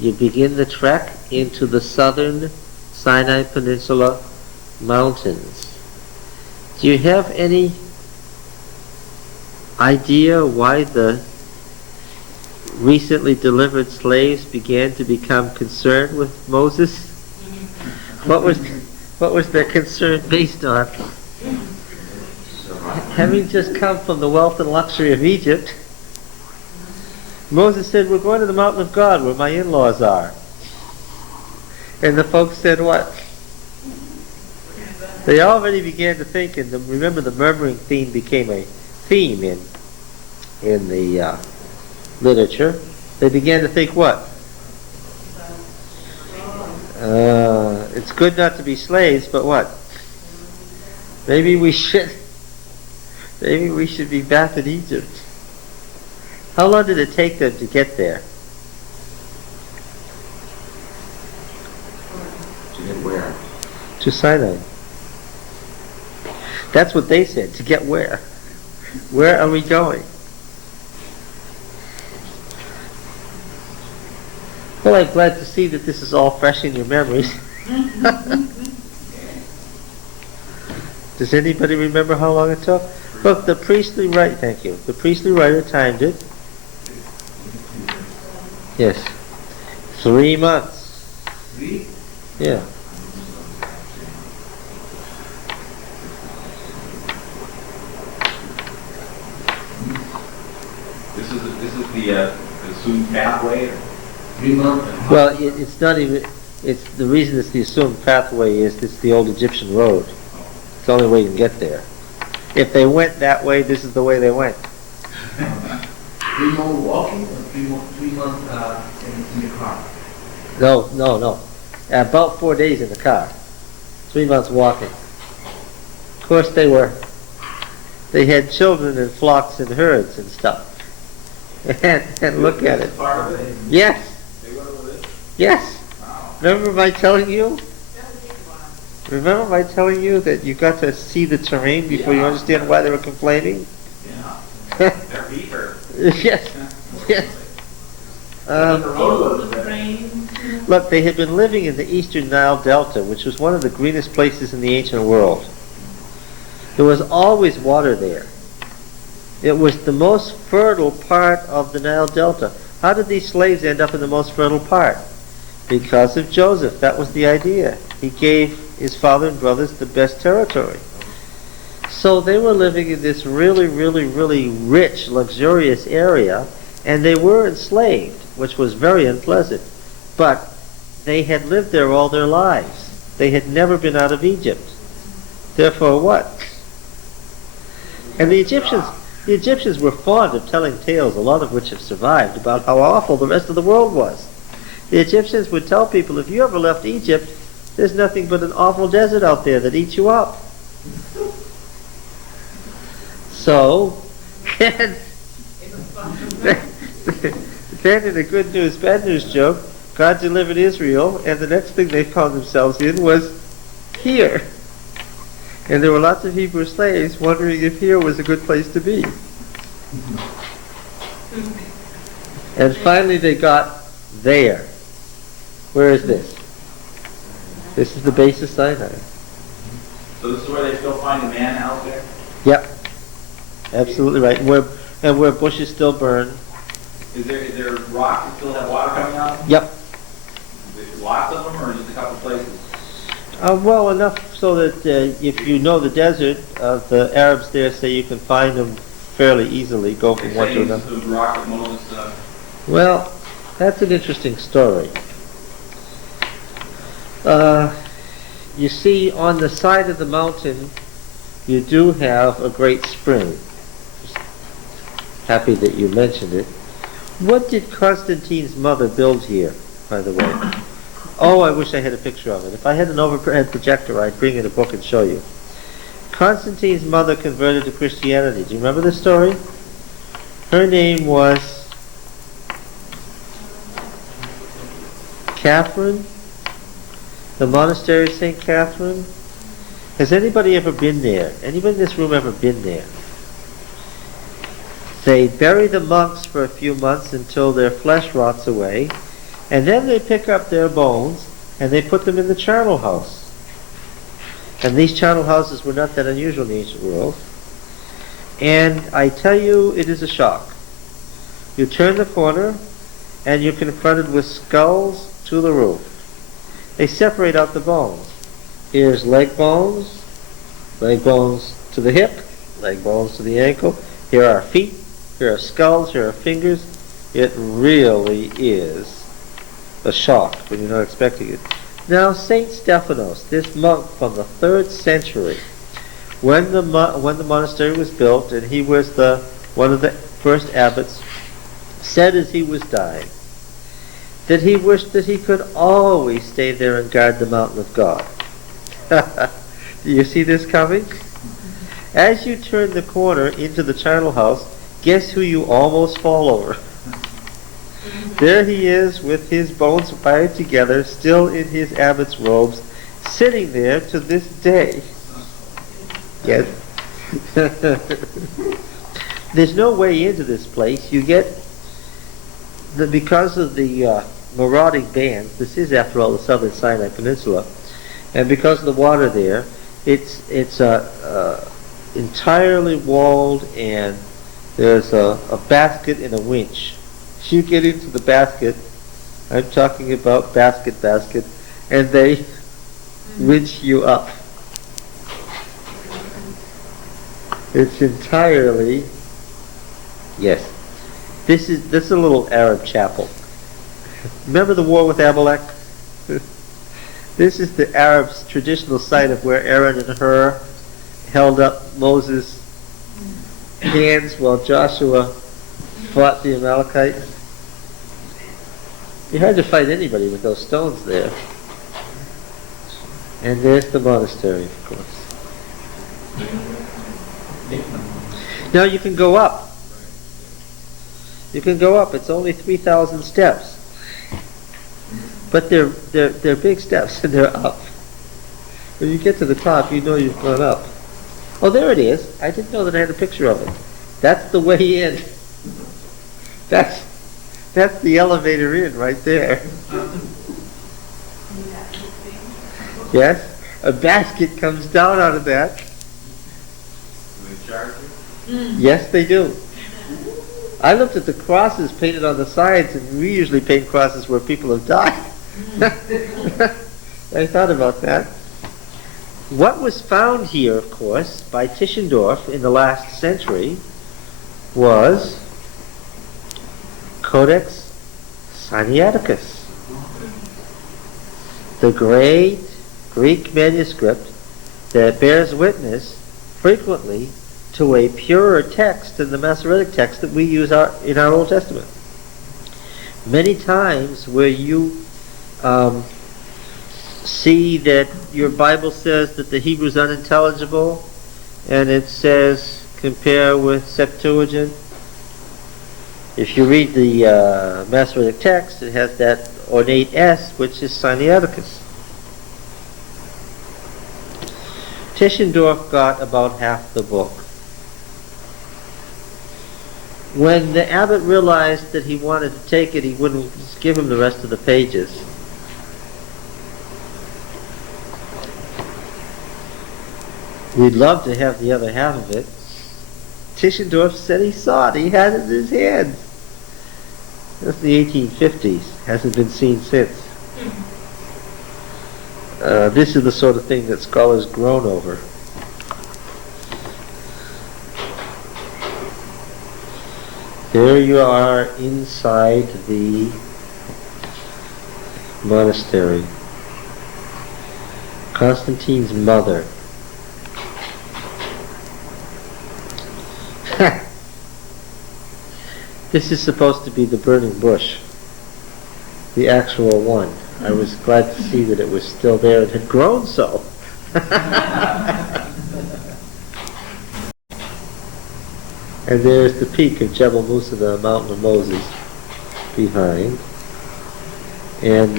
you begin the trek into the southern Sinai Peninsula mountains. Do you have any idea why the recently delivered slaves began to become concerned with Moses? What was their concern based on? Having just come from the wealth and luxury of Egypt, Moses said, we're going to the mountain of God where my in-laws are. And the folks said what? They already began to think, and remember the murmuring theme became a theme in the literature. They began to think what? It's good not to be slaves, but what? Maybe we should be back in Egypt. How long did it take them to get there? To get where? To Sinai. That's what they said. To get where? Where are we going? Well, I'm glad to see that this is all fresh in your memories. Does anybody remember how long it took? Look, the priestly writer, thank you. The priestly writer timed it. Yes. 3 months. 3? Yeah. This is the assumed pathway. 3 months? Well, it's not even, it's the reason it's the assumed pathway is it's the old Egyptian road. It's the only way you can get there. If they went that way, this is the way they went. 3 months walking or 3 months in the car? No. About 4 days in the car. 3 months walking. Of course they had children and flocks and herds and stuff. And look at it. Part of it. Yes, They went over this. yes. Wow. Remember my telling you? Remember my telling you that you got to see the terrain before you understand why they were complaining? Yeah. Their feet hurt. Yes, yes. The road was With the better. rain. Look, they had been living in the eastern Nile Delta, which was one of the greenest places in the ancient world. There was always water there. It was the most fertile part of the Nile Delta. How did these slaves end up in the most fertile part? Because of Joseph. That was the idea. He gave his father and brothers the best territory. So they were living in this really, really, really rich, luxurious area, and they were enslaved, which was very unpleasant. But they had lived there all their lives. They had never been out of Egypt. Therefore what? And the Egyptians were fond of telling tales, a lot of which have survived, about how awful the rest of the world was. The Egyptians would tell people, if you ever left Egypt, there's nothing but an awful desert out there that eats you up. So, then in a good news, bad news joke, God delivered Israel, and the next thing they found themselves in was here. And there were lots of Hebrew slaves wondering if here was a good place to be. And finally they got there. Where is this? This is the base of Sinai. So this is where they still find the man out there? Yep. Absolutely right. And where bushes still burn. Is there rocks that still have water coming out? Yep. Is there lots of them or just a couple places? Well, enough so that if you know the desert, the Arabs there say you can find them fairly easily, go from one to They another. say the rock that Moses... Well, that's an interesting story. You see, on the side of the mountain, you do have a great spring. Happy that you mentioned it. What did Constantine's mother build here? by the way. Oh, I wish I had a picture of it. If I had an overhead projector, I'd bring in a book and show you. Constantine's mother converted to Christianity. Do you remember this story? Her name was Catherine. The monastery of St. Catherine. Has anybody ever been there? Anybody in this room ever been there? They bury the monks for a few months until their flesh rots away, and then they pick up their bones and they put them in the charnel house. And these charnel houses were not that unusual in the ancient world. And I tell you, it is a shock. You turn the corner and you're confronted with skulls to the roof. They separate out the bones. Here's leg bones to the hip, leg bones to the ankle. Here are feet, here are skulls, here are fingers. It really is a shock when you're not expecting it. Now, Saint Stephanos, this monk from the 3rd century, when the monastery was built, and he was one of the first abbots, said as he was dying that he wished that he could always stay there and guard the mountain of God. Do you see this coming? As you turn the corner into the charnel house, guess who you almost fall over? There he is with his bones wired together, still in his abbot's robes, sitting there to this day. Yes. There's no way into this place. You get, because of the marauding bands, this is after all the southern Sinai Peninsula, and because of the water there, it's entirely walled, and there's a basket and a winch. If you get into the basket, I'm talking about basket, and they winch you up. It's entirely, yes. This is a little Arab chapel. Remember the war with Amalek? This is the Arabs' traditional site of where Aaron and Hur held up Moses' hands while Joshua fought the Amalekites. You hard to fight anybody with those stones there. And there's the monastery, of course. Now you can go up. You can go up. It's only 3,000 steps. But they're big steps, and they're up. When you get to the top, you know you've gone up. Oh, there it is. I didn't know that I had a picture of it. That's the way in. That's the elevator in right there. Yes? A basket comes down out of that. Do they charge you? Yes, they do. I looked at the crosses painted on the sides, and we usually paint crosses where people have died. I thought about that. What was found here, of course, by Tischendorf in the last century was Codex Sinaiticus, the great Greek manuscript that bears witness frequently to a purer text than the Masoretic text that we use in our Old Testament. Many times where you see that your Bible says that the Hebrew's unintelligible, and it says compare with Septuagint. If you read the Masoretic text, it has that ornate S, which is Sinaiticus. Tischendorf got about half the book. When the abbot realized that he wanted to take it, he wouldn't give him the rest of the pages. We'd love to have the other half of it. Tischendorf said he saw it. He had it in his hands. That's the 1850s. Hasn't been seen since. This is the sort of thing that scholars groan over. There you are inside the monastery. Constantine's mother. This is supposed to be the burning bush. the actual one. I was glad to see that it was still there and had grown so. And there's the peak of Jebel Musa, the mountain of Moses, behind. And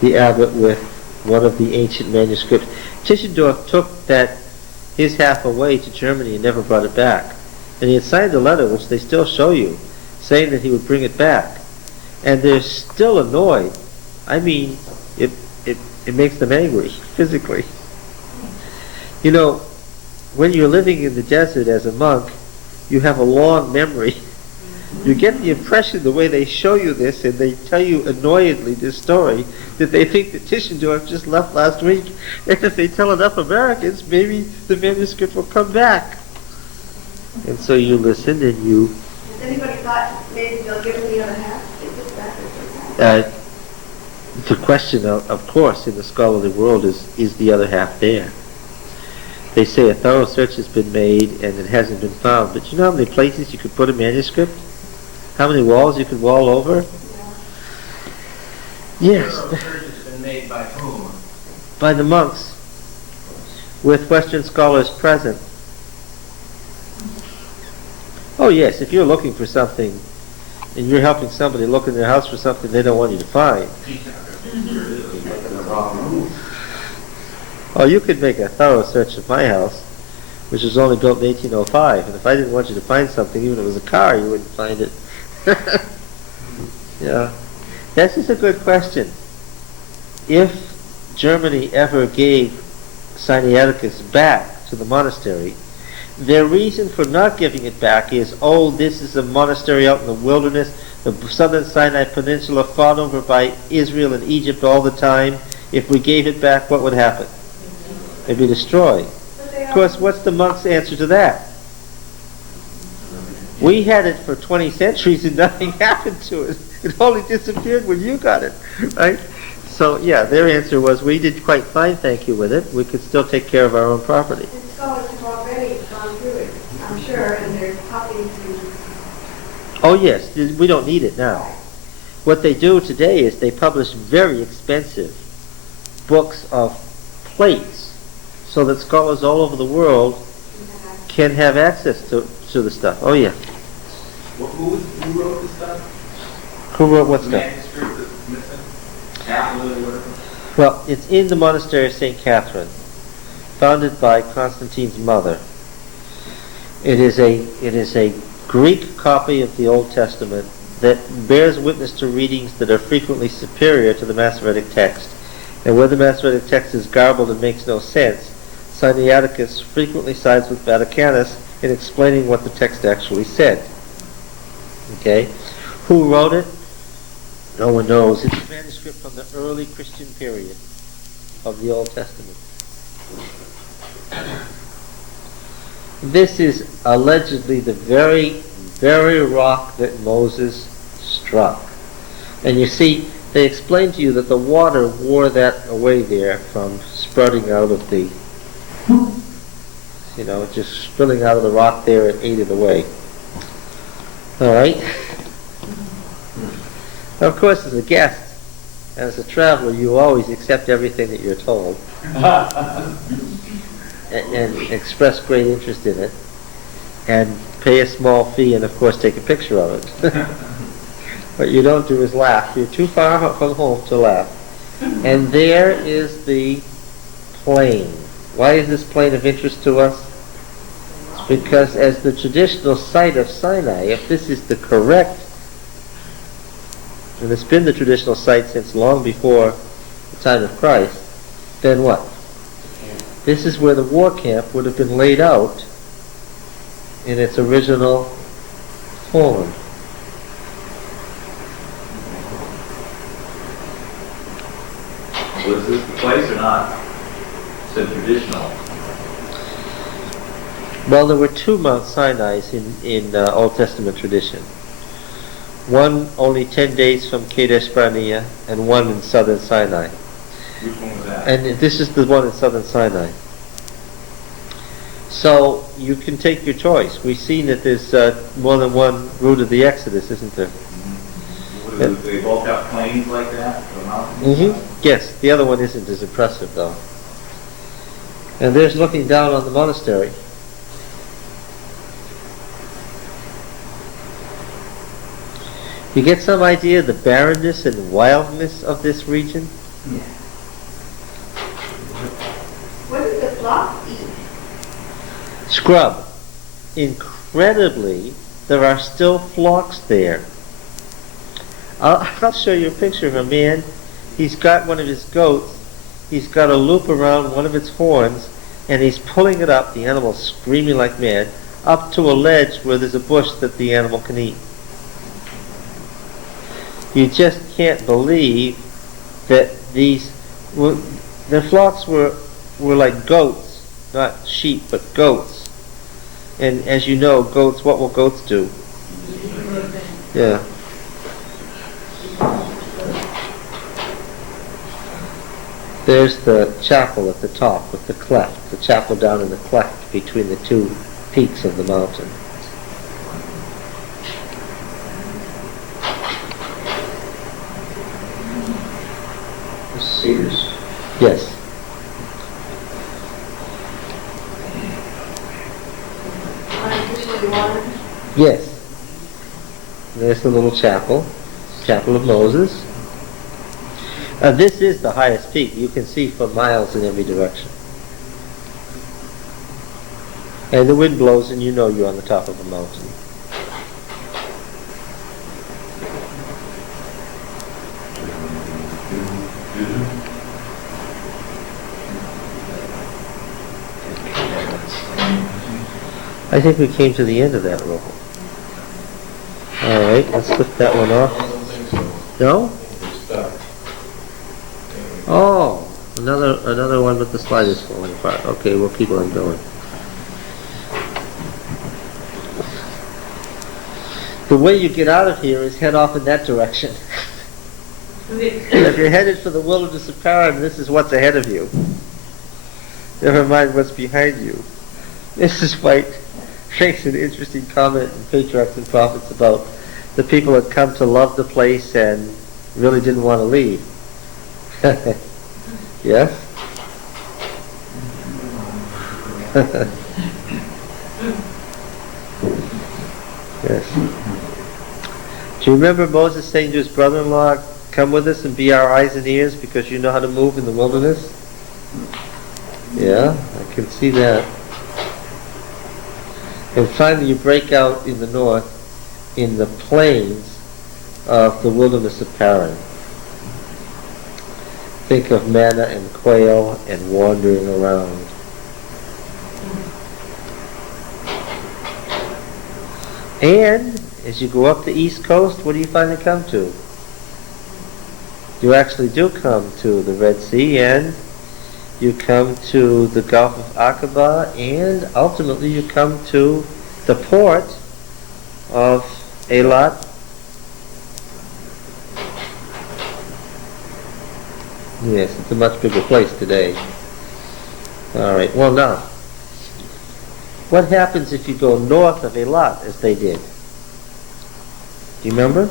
the abbot with one of the ancient manuscripts. Tischendorf took his half away to Germany and never brought it back. And he had signed a letter, which they still show you, saying that he would bring it back. And they're still annoyed. I mean, it makes them angry, physically. You know, when you're living in the desert as a monk, you have a long memory. You get the impression, the way they show you this, and they tell you annoyedly this story, that they think that Tischendorf just left last week. And if they tell enough Americans, maybe the manuscript will come back. And so you listen and you... Has anybody thought maybe they'll give him the other half? Is it that or that? The question, of course, in the scholarly world is the other half there? They say a thorough search has been made and it hasn't been found. But you know how many places you could put a manuscript? How many walls you could wall over? Yes. Thorough search has been made by whom? By the monks, with Western scholars present. Oh yes, if you're looking for something and you're helping somebody look in their house for something they don't want you to find. Oh, you could make a thorough search of my house, which was only built in 1805, and if I didn't want you to find something, even if it was a car, you wouldn't find it. Yeah. That's just a good question. If Germany ever gave Sinaiticus back to the monastery, their reason for not giving it back is, oh, this is a monastery out in the wilderness, the southern Sinai Peninsula fought over by Israel and Egypt all the time. If we gave it back, what would happen? It'd be destroyed. Of course, what's the monk's answer to that? We had it for 20 centuries and nothing happened to it. It only disappeared when you got it, right? So, yeah, their answer was, we did quite fine, thank you, with it. We could still take care of our own property. The scholars have already gone through it, I'm sure, and there's copies to... Oh, yes, we don't need it now. What they do today is they publish very expensive books of plates so that scholars all over the world can have access to the stuff. Oh, yeah. Who wrote this stuff? Who wrote what The stuff? manuscript that's missing? Capital or whatever? Well, it's in the monastery of St. Catherine, founded by Constantine's mother. It is a Greek copy of the Old Testament that bears witness to readings that are frequently superior to the Masoretic text. And where the Masoretic text is garbled and makes no sense, Sinaiticus frequently sides with Vaticanus in explaining what the text actually said. Okay? Who wrote it? No one knows. It's a manuscript from the early Christian period of the Old Testament. This is allegedly the very, very rock that Moses struck. And you see, they explain to you that the water wore that away there from sprouting out of the, just spilling out of the rock there, it ate it away. All right? Now, of course, as a guest, as a traveler, you always accept everything that you're told and express great interest in it and pay a small fee and, of course, take a picture of it. What you don't do is laugh. You're too far from home to laugh. And there is the plain. Why is this plain of interest to us? Because as the traditional site of Sinai, if this is the correct, and it's been the traditional site since long before the time of Christ, then what? This is where the war camp would have been laid out in its original form. Was this the place or not? It's a traditional. Well, there were two Mount Sinai's in Old Testament tradition. One only 10 days from Kadesh Barnea, and one in southern Sinai. Which one was that? And this is the one in southern Sinai. So you can take your choice. We've seen that there's more than one route of the Exodus, isn't there? What Do they both have planes like that, the mountains? Yes, the other one isn't as impressive though. And there's looking down on the monastery. You get some idea of the barrenness and wildness of this region? Yeah. What does the flock eat? Scrub. Incredibly, there are still flocks there. I'll show you a picture of a man. He's got one of his goats. He's got a loop around one of its horns, and he's pulling it up, the animal screaming like mad, up to a ledge where there's a bush that the animal can eat. You just can't believe that the flocks were like goats, not sheep, but goats. And as you know, goats, what will goats do? Yeah. There's the chapel at the top with the cleft, the chapel down in the cleft between the two peaks of the mountain. Cedars. Yes. Artificially watered? Yes. There's the little chapel, Chapel of Moses. This is the highest peak. You can see for miles in every direction. And the wind blows and you know you're on the top of a mountain. I think we came to the end of that roll. Alright, let's lift that one off. No? Oh, another one but the slide is falling apart. Okay, we'll keep on going. The way you get out of here is head off in that direction. If you're headed for the wilderness of Paran, this is what's ahead of you. Never mind what's behind you. Mrs. White makes an interesting comment in Patriarchs and Prophets about the people that come to love the place and really didn't want to leave. Yes? Yes. Do you remember Moses saying to his brother-in-law, come with us and be our eyes and ears because you know how to move in the wilderness? Yeah, I can see that. And finally you break out in the north in the plains of the wilderness of Paran. Think of manna and quail and wandering around. And as you go up the east coast, what do you finally come to? You actually do come to the Red Sea, and you come to the Gulf of Aqaba, and ultimately you come to the port of Eilat. Yes, it's a much bigger place today. Alright, well now, what happens if you go north of Eilat as they did? Do you remember?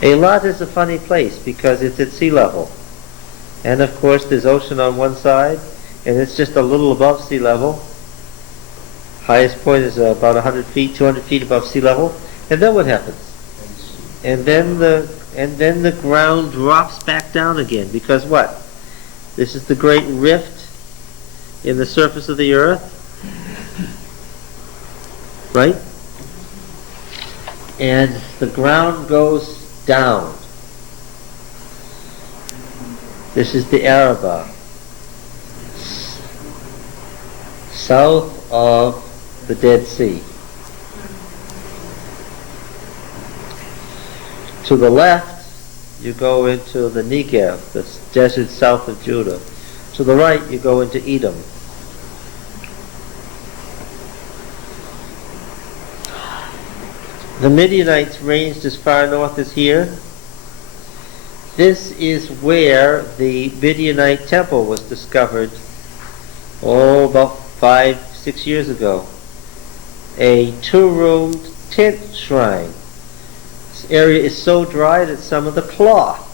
Eilat is a funny place because it's at sea level. And of course there's ocean on one side, and it's just a little above sea level. Highest point is about 100 feet, 200 feet above sea level. And then what happens? And then the ground drops back down again, because what? This is the great rift in the surface of the earth, right? And the ground goes down. This is the Arabah, south of the Dead Sea. To the left, you go into the Negev, the desert south of Judah. To the right, you go into Edom. The Midianites ranged as far north as here. This is where the Midianite temple was discovered, about 5-6 years ago. a two-roomed tent shrine. This area is so dry that some of the cloth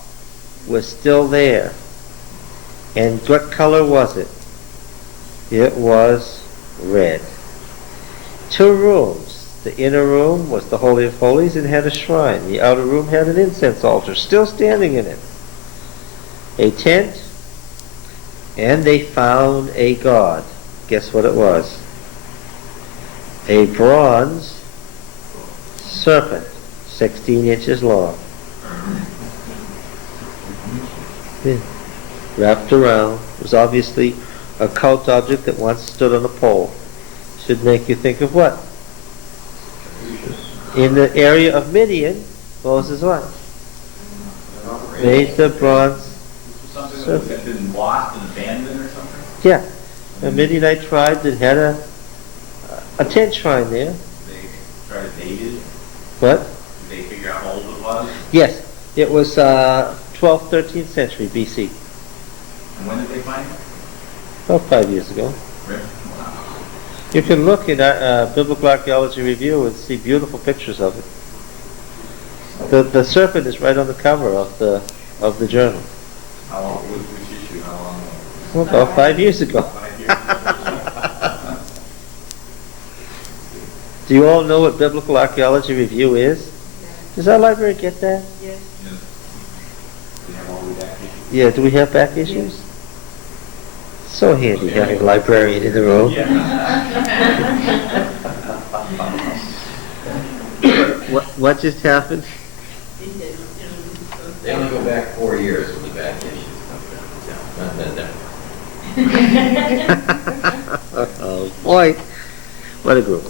was still there. And what color was it? It was red. Two rooms. The inner room was the Holy of Holies and had a shrine. The outer room had an incense altar still standing in it. A tent, and they found a god. Guess what it was? A bronze serpent, 16 inches long. Yeah. Wrapped around. It was obviously a cult object that once stood on a pole. Should make you think of what? In the area of Midian, Moses what? Made the bronze Something that serpent. had been lost and abandoned or something? Yeah, a Midianite tribe that had a tent shrine there. They tried to date it? What? Did they figure out how old it was? Yes, it was 12th, 13th century BC. And when did they find it? About 5 years ago. Really? Wow. You can look in Biblical Archaeology Review and see beautiful pictures of it. The serpent is right on the cover of the journal. How long, which issue, how long? Well, about 5 years ago. 5 years? Do you all know what Biblical Archaeology Review is? Does our library get that? Yes. We have all the back issues? Yeah, do we have back issues? So handy having a librarian in the room. What just happened? They only go back 4 years with the back issues. Not that. Oh boy, what a group.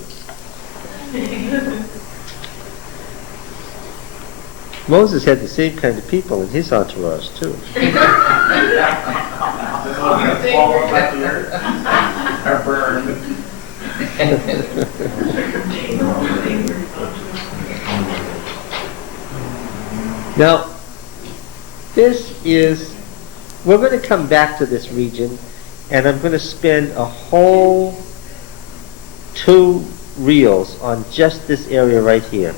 Moses had the same kind of people in his entourage too. Are burned. Now, we're going to come back to this region, and I'm going to spend a whole 2 reels on just this area right here.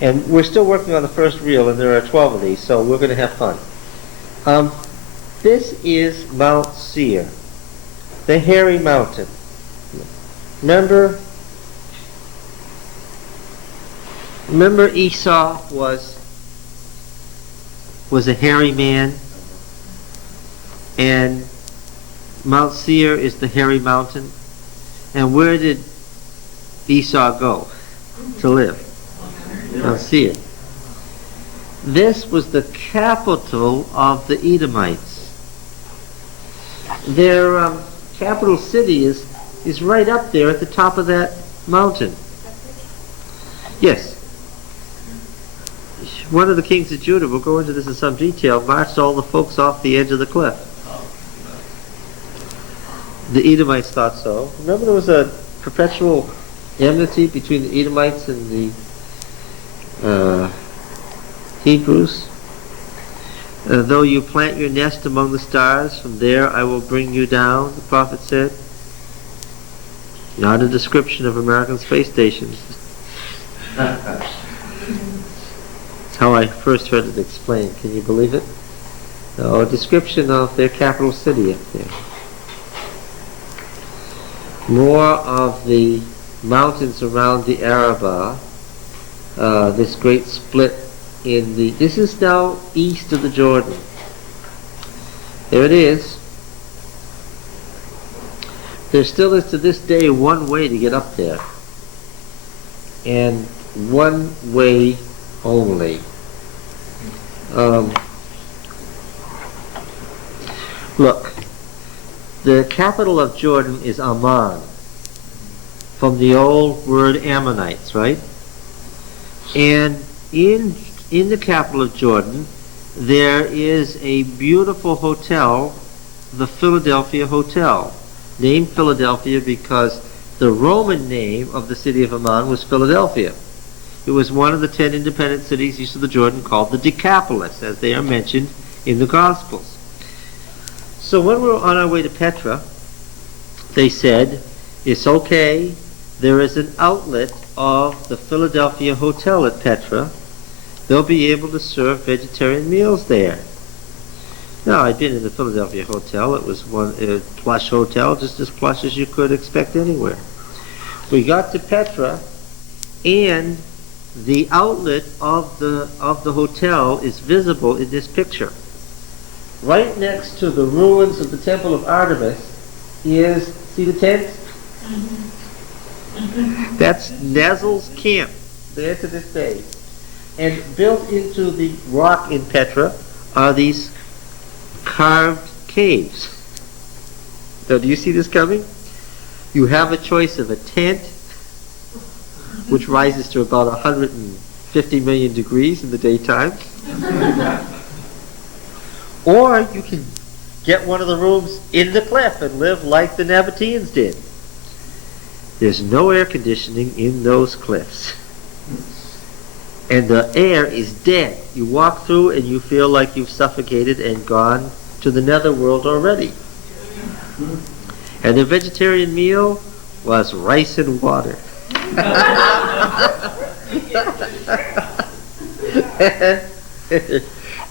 And we're still working on the first reel, and there are 12 of these, so we're going to have fun. This is Mount Seir, the hairy mountain. Remember Esau was a hairy man, and Mount Seir is the hairy mountain. And where did Esau go to live? Mount Seir. This was the capital of the Edomites. Their capital city is right up there at the top of that mountain. Yes. One of the kings of Judah, we'll go into this in some detail, marched all the folks off the edge of the cliff. The Edomites thought so. Remember there was a perpetual enmity between the Edomites and the Hebrews? Though you plant your nest among the stars, from there I will bring you down, the prophet said. Not a description of American space stations. That's how I first heard it explained. Can you believe it? No, a description of their capital city up there. More of the mountains around the Arabah, this great split in the... This is now east of the Jordan. There it is. There still is to this day one way to get up there. And one way only. Look, the capital of Jordan is Amman, from the old word Ammonites, right? And in the capital of Jordan, there is a beautiful hotel, the Philadelphia Hotel, named Philadelphia because the Roman name of the city of Amman was Philadelphia. It was one of the 10 independent cities east of the Jordan called the Decapolis, as they are mentioned in the Gospels. So when we were on our way to Petra, they said, it's okay there is an outlet of the Philadelphia Hotel at Petra. They'll be able to serve vegetarian meals there. Now, I've been in the Philadelphia Hotel. It was one plush hotel, just as plush as you could expect anywhere. We got to Petra, and the outlet of the hotel is visible in this picture. Right next to the ruins of the Temple of Artemis is, see the tent? That's Nazel's camp, there to this day. And built into the rock in Petra are these carved caves. Now, do you see this coming? You have a choice of a tent, which rises to about 150 million degrees in the daytime, or you can get one of the rooms in the cliff and live like the Nabateans did. There's no air conditioning in those cliffs. And the air is dead. You walk through and you feel like you've suffocated and gone to the netherworld already. And the vegetarian meal was rice and water.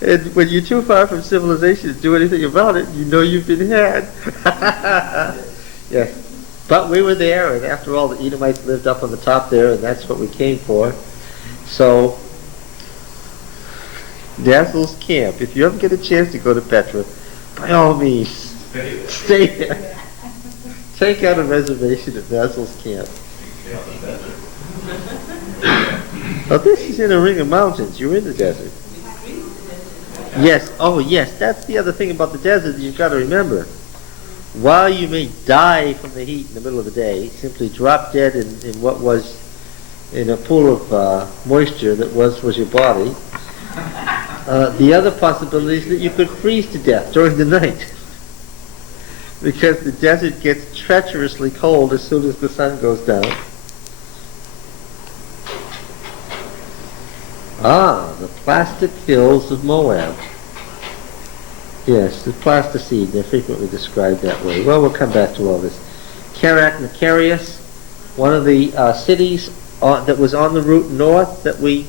And when you're too far from civilization to do anything about it, you know you've been had. Yes. But we were there, and after all, the Edomites lived up on the top there, and that's what we came for. So, Nazel's camp. If you ever get a chance to go to Petra, by all means, stay there. Take out a reservation at Nazel's camp. Oh, this is in a ring of mountains. You're in the desert. Yes. Oh, yes. That's the other thing about the desert that you've got to remember. While you may die from the heat in the middle of the day, simply drop dead in what was in a pool of moisture that was your body, the other possibility is that you could freeze to death during the night. Because the desert gets treacherously cold as soon as the sun goes down. Ah, the plastic hills of Moab. Yes, the plasticine, they're frequently described that way. Well, we'll come back to all this. Karak Macarius, one of the cities that was on the route north that we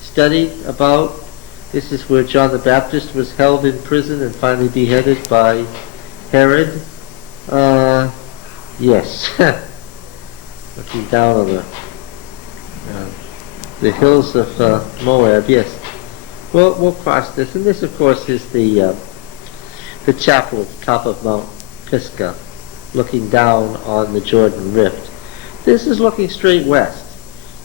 studied about. This is where John the Baptist was held in prison and finally beheaded by Herod. Yes. Looking down on the hills of Moab, yes. Well, we'll cross this, and this, of course, is the chapel at the top of Mount Pisgah, looking down on the Jordan Rift. This is looking straight west.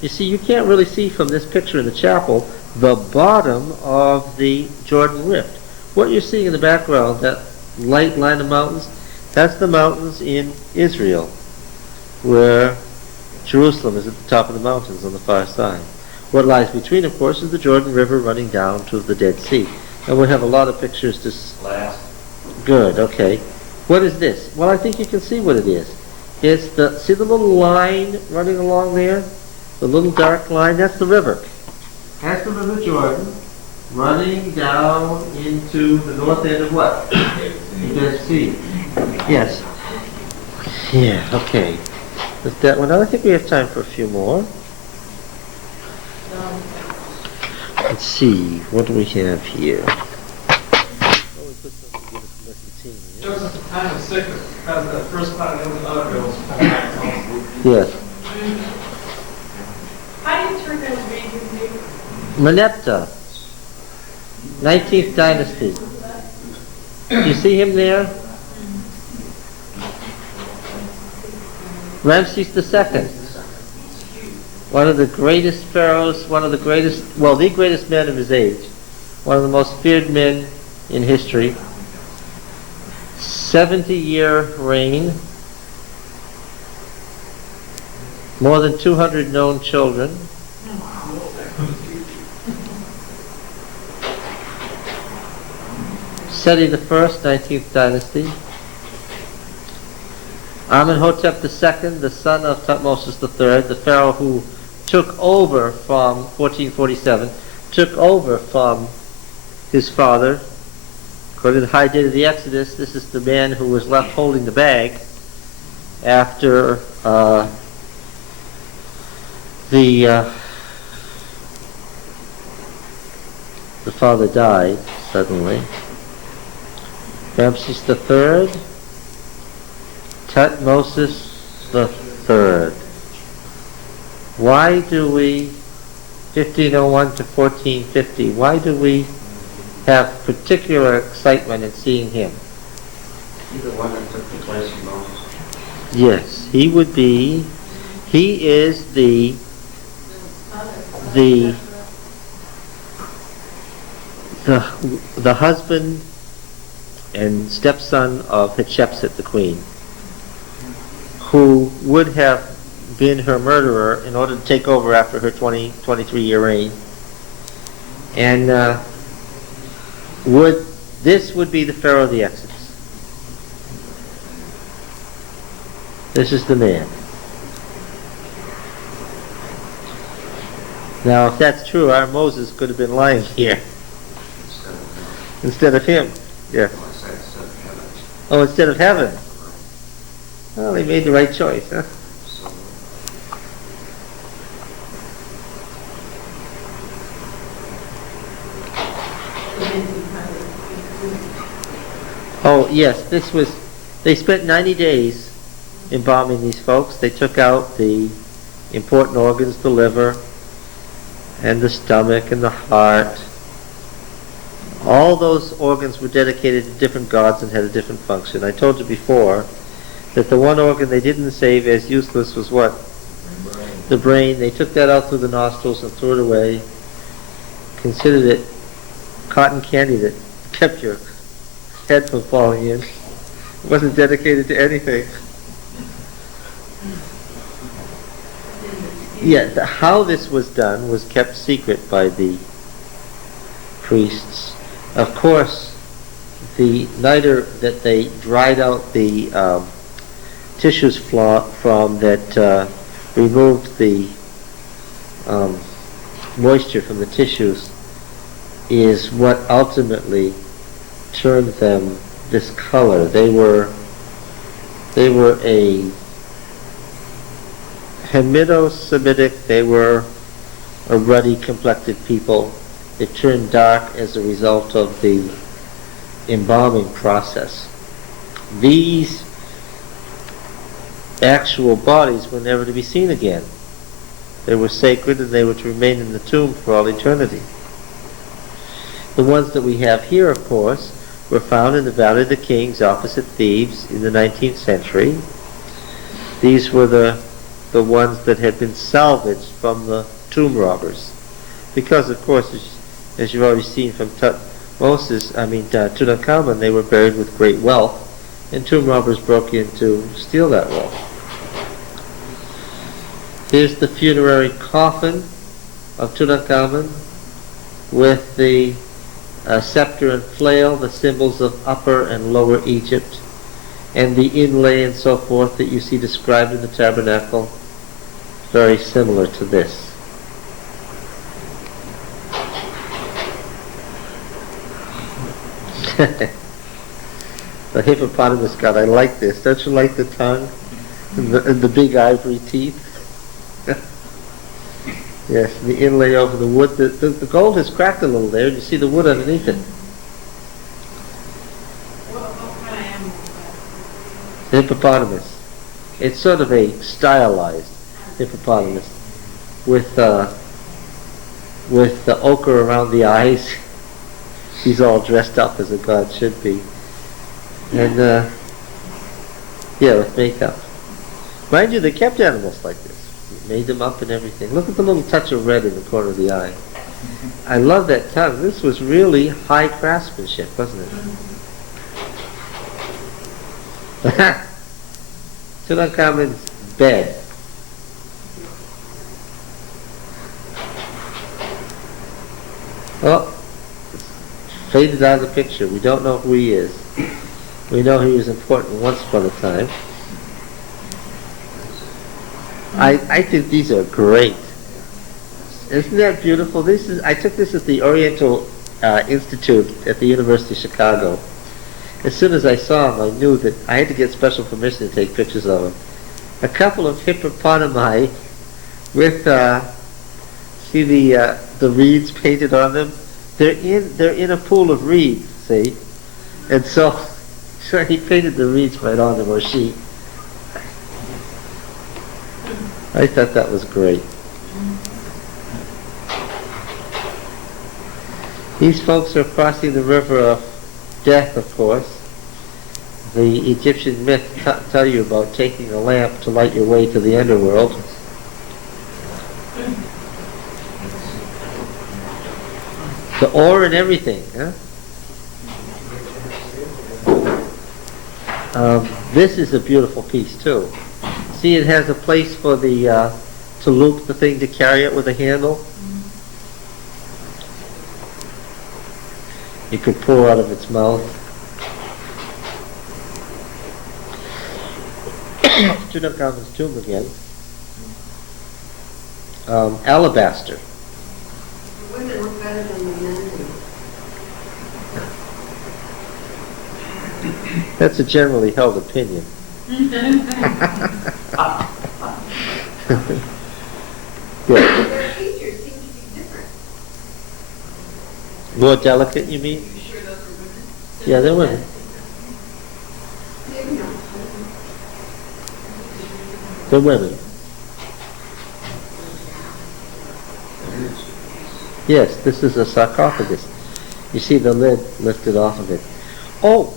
You see, you can't really see from this picture in the chapel the bottom of the Jordan Rift. What you're seeing in the background, that light line of mountains, that's the mountains in Israel, where Jerusalem is at the top of the mountains on the far side. What lies between, of course, is the Jordan River running down to the Dead Sea. And we have a lot of pictures to... Last. Good, okay. What is this? Well, I think you can see what it is. It's the... See the little line running along there? The little dark line? That's the river. That's the River Jordan running down into the north end of what? The Dead Sea. Yes. Yeah, okay. With that one, I think we have time for a few more. Let's see, what do we have here? Joseph kind of sick because the first part of the other bills. Yes. How do you turn that read his name? Merneptah, 19th dynasty. You see him there? Ramses II, one of the greatest pharaohs, one of the greatest, well, the greatest man of his age, one of the most feared men in history. 70-year reign, more than 200 known children. Seti I, 19th dynasty. Amenhotep II, the son of Thutmose III, the pharaoh who took over from 1447, took over from his father. According to the high date of the Exodus, this is the man who was left holding the bag after the father died suddenly. Ramses III, Tutmosis III. Why do we, 1501 to 1450, why do we have particular excitement in seeing him? He's the one that took the place of Moses. Yes, he is the husband and stepson of Hatshepsut the queen, who would have been her murderer in order to take over after her 23-year reign. And this would be the Pharaoh of the Exodus. This is the man. Now, if that's true, our Moses could have been lying here instead of him. Yes. Oh, instead of heaven. Well, he made the right choice, huh? Oh, yes, they spent 90 days embalming these folks. They took out the important organs, the liver, and the stomach, and the heart. All those organs were dedicated to different gods and had a different function. I told you before that the one organ they didn't save as useless was what? The brain. They took that out through the nostrils and threw it away. Considered it cotton candy that kept your head from falling in. It wasn't dedicated to anything. Yeah, how this was done was kept secret by the priests. Of course, the nitre that they dried out the tissues from that removed the moisture from the tissues is what ultimately turned them this color. They were a Hamido-Semitic, they were a ruddy complected people. It turned dark as a result of the embalming process. These actual bodies were never to be seen again. They were sacred and they were to remain in the tomb for all eternity. The ones that we have here, of course, were found in the Valley of the Kings opposite Thebes in the 19th century. These were the ones that had been salvaged from the tomb robbers. Because, of course, as you've already seen from Tutankhamun, they were buried with great wealth, and tomb robbers broke in to steal that wealth. Here's the funerary coffin of Tutankhamun with the scepter and flail, the symbols of Upper and Lower Egypt, and the inlay and so forth that you see described in the tabernacle, very similar to this. The hippopotamus god, I like this. Don't you like the tongue and the big ivory teeth? Yes, the inlay over the wood. The gold has cracked a little there, and you see the wood underneath it. What kind of animal is that? The hippopotamus. It's sort of a stylized hippopotamus with the ochre around the eyes. He's all dressed up as a god should be. And, yeah, with makeup. Mind you, they kept animals like this. Made them up and everything. Look at the little touch of red in the corner of the eye. I love that tongue. This was really high craftsmanship, wasn't it? Tutankhamun's bed. Oh, faded out of the picture. We don't know who he is. We know he was important once upon a time. I think these are great. Isn't that beautiful? I took this at the Oriental Institute at the University of Chicago. As soon as I saw him, I knew that I had to get special permission to take pictures of him. A couple of hippopotami with see the reeds painted on them. They're in a pool of reeds, see, and so sure he painted the reeds right on them, or she. I thought that was great. These folks are crossing the river of death, of course. The Egyptian myths tell you about taking a lamp to light your way to the underworld. The ore and everything, huh? This is a beautiful piece too. See, it has a place for the to loop the thing to carry it with a handle. You could pour out of its mouth. Tutankhamun's tomb again. Alabaster. The women look better than the men do. That's a generally held opinion. Good. Their features seem to be different. More delicate, you mean? You sure those are women? Yeah, they're women. Maybe not. They're women. Yes, this is a sarcophagus. You see the lid lifted off of it. Oh!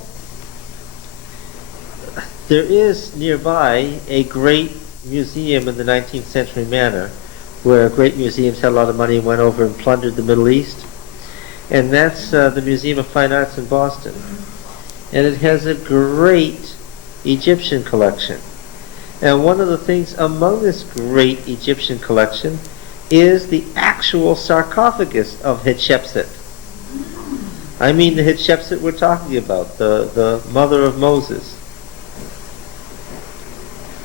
There is nearby a great museum in the 19th century manner, where great museums had a lot of money and went over and plundered the Middle East. And that's the Museum of Fine Arts in Boston. And it has a great Egyptian collection. And one of the things among this great Egyptian collection is the actual sarcophagus of Hatshepsut. I mean the Hatshepsut we're talking about, the mother of Moses.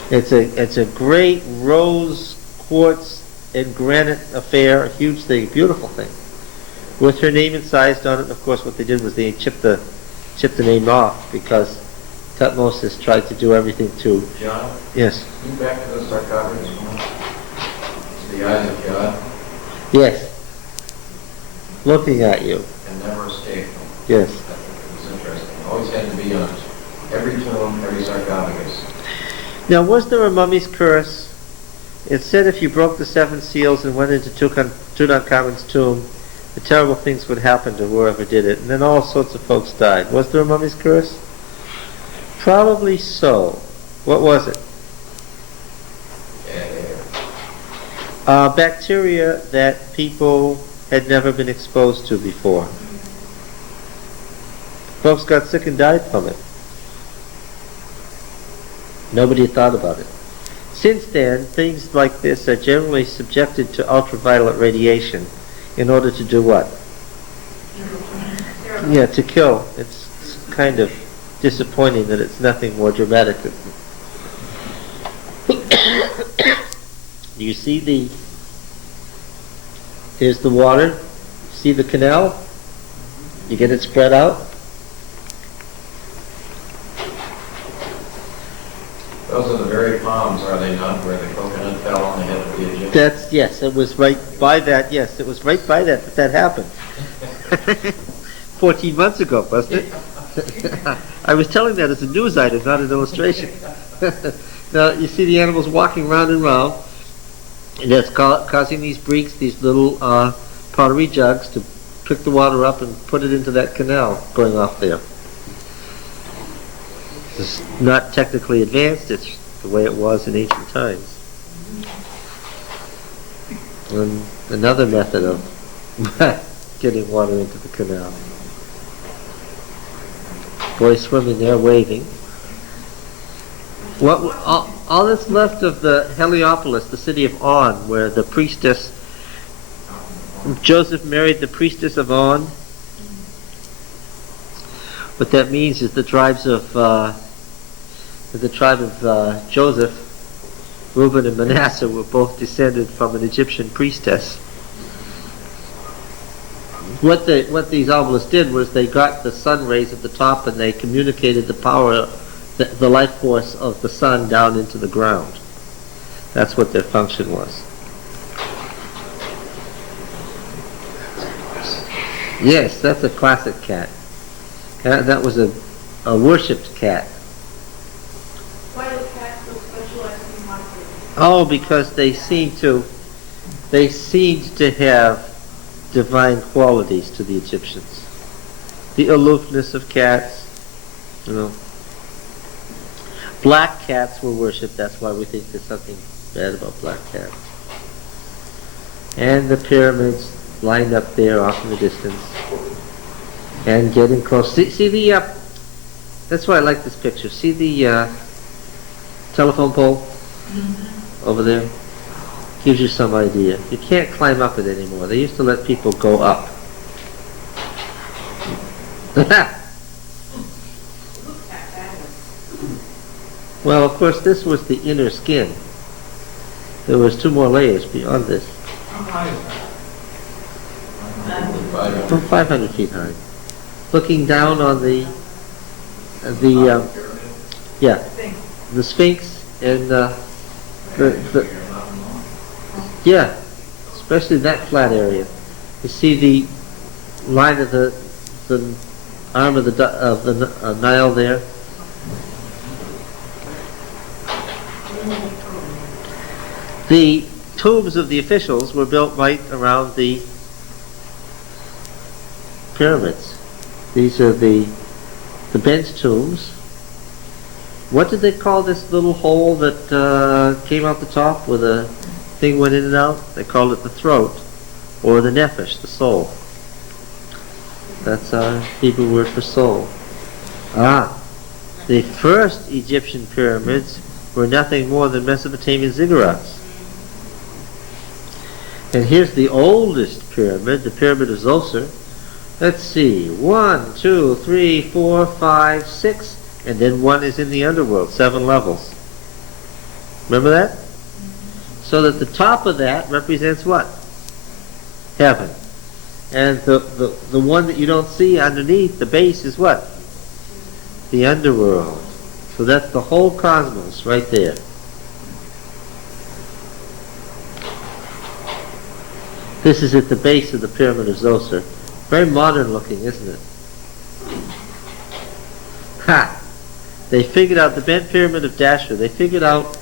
It's a great rose quartz and granite affair, a huge thing, beautiful thing, with her name incised on it. And of course, what they did was they chipped the name off because Tutmosis tried to do everything to. John, Yes. you back to the sarcophagus one. It's the eyes of God Yes. Looking at you. and never escape. Yes. I think it was interesting. Always had to be on every tomb, every sarcophagus. Now, was there a mummy's curse? It said if you broke the 7 seals and went into Tutankhamun's tomb, the terrible things would happen to whoever did it, and then all sorts of folks died. Was there a mummy's curse? Probably so. What was it? Bacteria that people had never been exposed to before. Folks got sick and died from it. Nobody had thought about it. Since then, things like this are generally subjected to ultraviolet radiation in order to do what? Yeah, to kill. It's kind of disappointing that it's nothing more dramatic. Do you see here's the water. See the canal? You get it spread out? Those are the very palms, are they not, where the coconut fell on the head of the Egyptian? Yes, it was right by that, yes, it was right by that happened. 14 months ago, wasn't it? I was telling that as a news item, not an illustration. Now, you see the animals walking round and round, and that's causing these breaks, these little pottery jugs to pick the water up and put it into that canal going off there. It's not technically advanced, it's the way it was in ancient times. And another method of getting water into the canal. Boys swimming there, waving. All that's left of the Heliopolis, the city of On, where the priestess, Joseph married the priestess of On. What that means is the tribe of Joseph, Reuben and Manasseh, were both descended from an Egyptian priestess. What these obelisks did was they got the sun rays at the top and they communicated the power, the life force of the sun down into the ground. That's what their function was. Yes, that's a classic cat. That was a worshipped cat. Why do cats so specialized in monsters? Oh, because they seemed to have divine qualities to the Egyptians. The aloofness of cats, you know. Black cats were worshipped, that's why we think there's something bad about black cats. And the pyramids lined up there off in the distance. And getting close. See the, that's why I like this picture. See the telephone pole over there? Gives you some idea. You can't climb up it anymore. They used to let people go up. Well, of course, this was the inner skin. There was 2 more layers beyond this. How high is that? From 500 feet high. Looking down on the Sphinx and yeah, especially that flat area. You see the line of the arm of the Nile there. The tombs of the officials were built right around the pyramids. These are the bench tombs. What did they call this little hole that came out the top where the thing went in and out? They called it the throat, or the nephesh, the soul. That's our Hebrew word for soul. The first Egyptian pyramids were nothing more than Mesopotamian ziggurats. And here's the oldest pyramid, the Pyramid of Zoser. Let's see, 1, 2, 3, 4, 5, 6, and then 1 is in the underworld, 7 levels. Remember that? So that the top of that represents what? Heaven. And the one that you don't see underneath, the base, is what? The underworld. So that's the whole cosmos right there. This is at the base of the Pyramid of Zoser. Very modern looking, isn't it? Ha! They figured out the bent pyramid of Dashur. They figured out,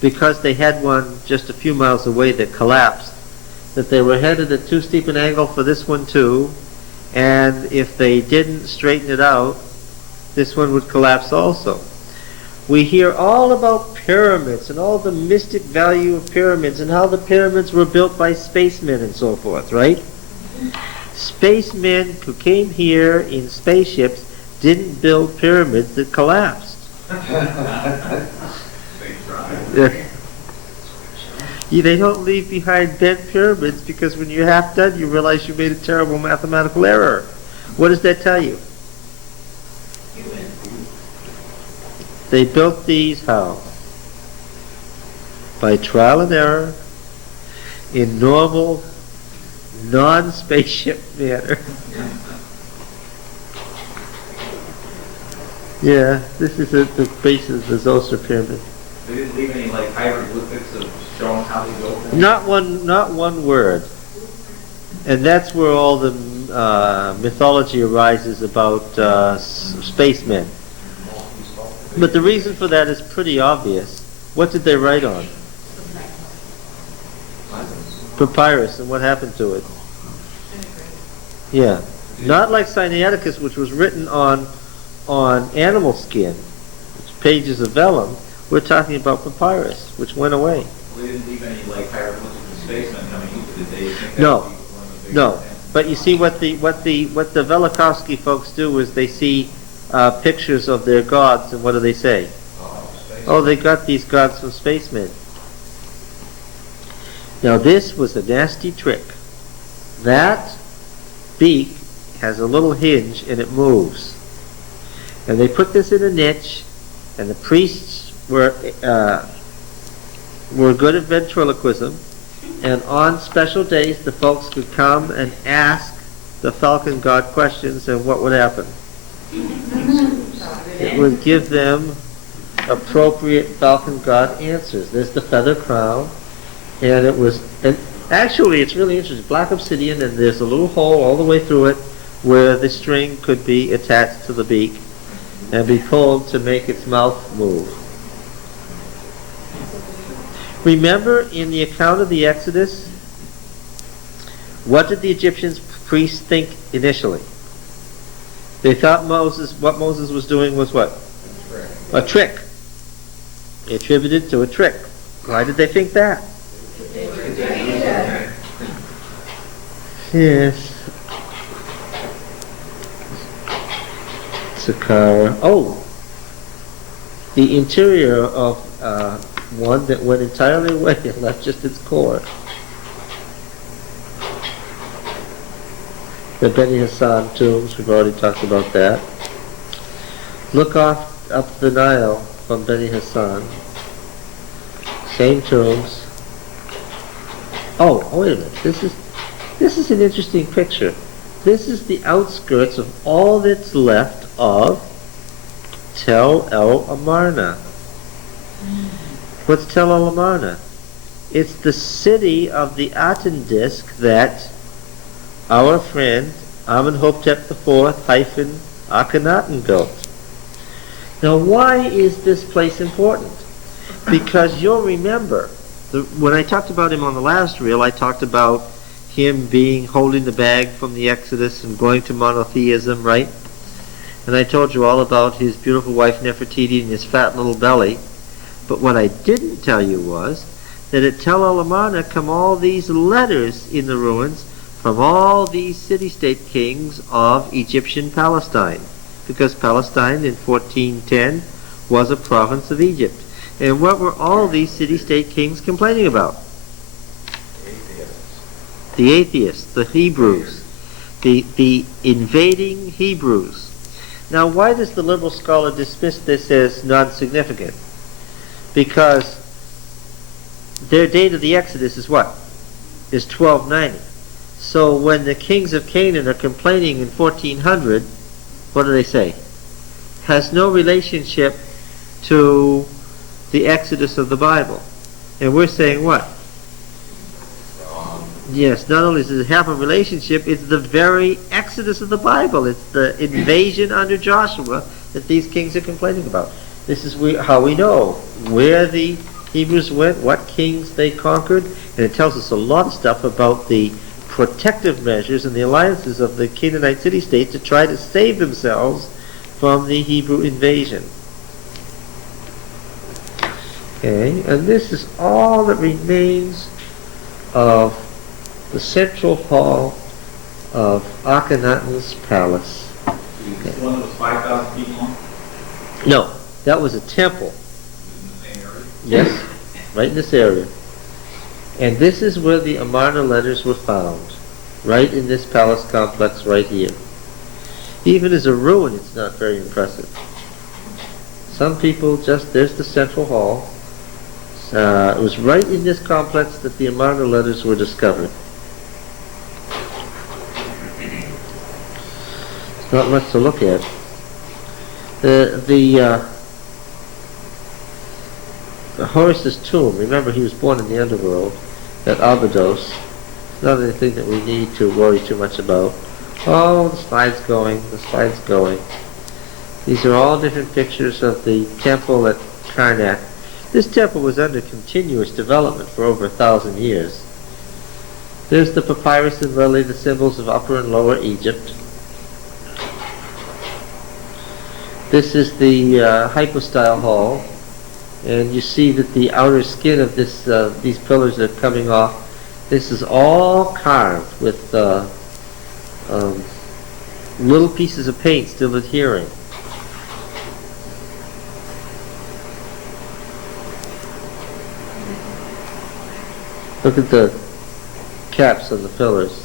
because they had one just a few miles away that collapsed, that they were headed at too steep an angle for this one too, and if they didn't straighten it out, this one would collapse also. We hear all about pyramids and all the mystic value of pyramids and how the pyramids were built by spacemen and so forth, right? Spacemen who came here in spaceships didn't build pyramids that collapsed. They don't leave behind bent pyramids because when you're half done you realize you made a terrible mathematical error. What does that tell you? They built these how? By trial and error, in normal, non-spaceship manner. Yeah, this is at the base of the Zoser pyramid. They didn't leave any like hieroglyphics of showing how they built them? Not one word. And that's where all the mythology arises about spacemen. But the reason for that is pretty obvious. What did they write on? Papyrus. And what happened to it? Yeah. Not like Sinaiticus, which was written on animal skin, pages of vellum. We're talking about papyrus, which went away. Well, they didn't leave any like hieroglyphics of spacemen coming into the day. No. But you see what the Velikovsky folks do is they see pictures of their gods, and what do they say? Oh, they got these gods from spacemen. Now this was a nasty trick. That beak has a little hinge and it moves. And they put this in a niche, and the priests were good at ventriloquism, and on special days the folks could come and ask the falcon god questions, and what would happen? It would give them appropriate falcon god answers. There's the feather crown, and it was, and Actually, it's really interesting. Black obsidian, and there's a little hole all the way through it where the string could be attached to the beak and be pulled to make its mouth move. Remember in the account of the Exodus, what did the Egyptian priests think initially? They thought what Moses was doing was what? A trick. They attributed to a trick. Why did they think that? Yes. Saqqara. Oh, the interior of one that went entirely away and left just its core. The Beni Hassan tombs, we've already talked about that. Look up the Nile from Beni Hassan. Same tombs. Oh, wait a minute. This is an interesting picture. This is the outskirts of all that's left of Tel El Amarna. What's Tel El Amarna? It's the city of the Aten disk that our friend Amenhotep IV - Akhenaten built. Now, why is this place important? Because you'll remember, when I talked about him on the last reel, I talked about him holding the bag from the Exodus and going to monotheism, right? And I told you all about his beautiful wife Nefertiti and his fat little belly. But what I didn't tell you was that at Tel El Amarna come all these letters in the ruins from all these city-state kings of Egyptian Palestine, because Palestine in 1410 was a province of Egypt. And what were all these city-state kings complaining about? The atheists, the Hebrews, the invading Hebrews. Now, why does the liberal scholar dismiss this as non-significant? Because their date of the Exodus is what? Is 1290. So when the kings of Canaan are complaining in 1400, what do they say? Has no relationship to the Exodus of the Bible. And we're saying what? Yes, not only does it have a relationship, it's the very Exodus of the Bible. It's the invasion under Joshua that these kings are complaining about. This is how we know where the Hebrews went, what kings they conquered, and it tells us a lot of stuff about the protective measures and the alliances of the Canaanite city-states to try to save themselves from the Hebrew invasion. Okay, and this is all that remains of the central hall of Akhenaten's palace. The one that was 5,000 feet long? No, that was a temple. In the same area? Yes, right in this area. And this is where the Amarna letters were found, right in this palace complex right here. Even as a ruin, it's not very impressive. Some people there's the central hall. It was right in this complex that the Amarna letters were discovered. It's not much to look at. The Horus's tomb, remember he was born in the underworld at Abydos. It's not anything that we need to worry too much about. Oh, the slide's going. These are all different pictures of the temple at Karnak. This temple was under continuous development for over 1,000 years. There's the papyrus and lily, the symbols of Upper and Lower Egypt. This is the hypostyle hall, and you see that the outer skin of these pillars are coming off. This is all carved with little pieces of paint still adhering. Look at the caps on the pillars.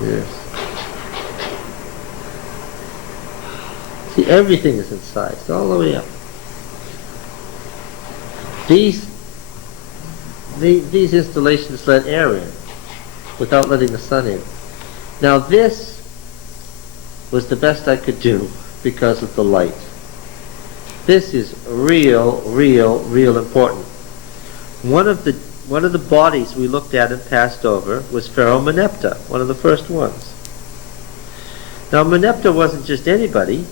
Yes. See, everything is incised all the way up. These installations let air in without letting the sun in. Now this was the best I could do because of the light. This is real important. One of the bodies we looked at and passed over was Pharaoh Meneptah, one of the first ones. Now Meneptah wasn't just anybody.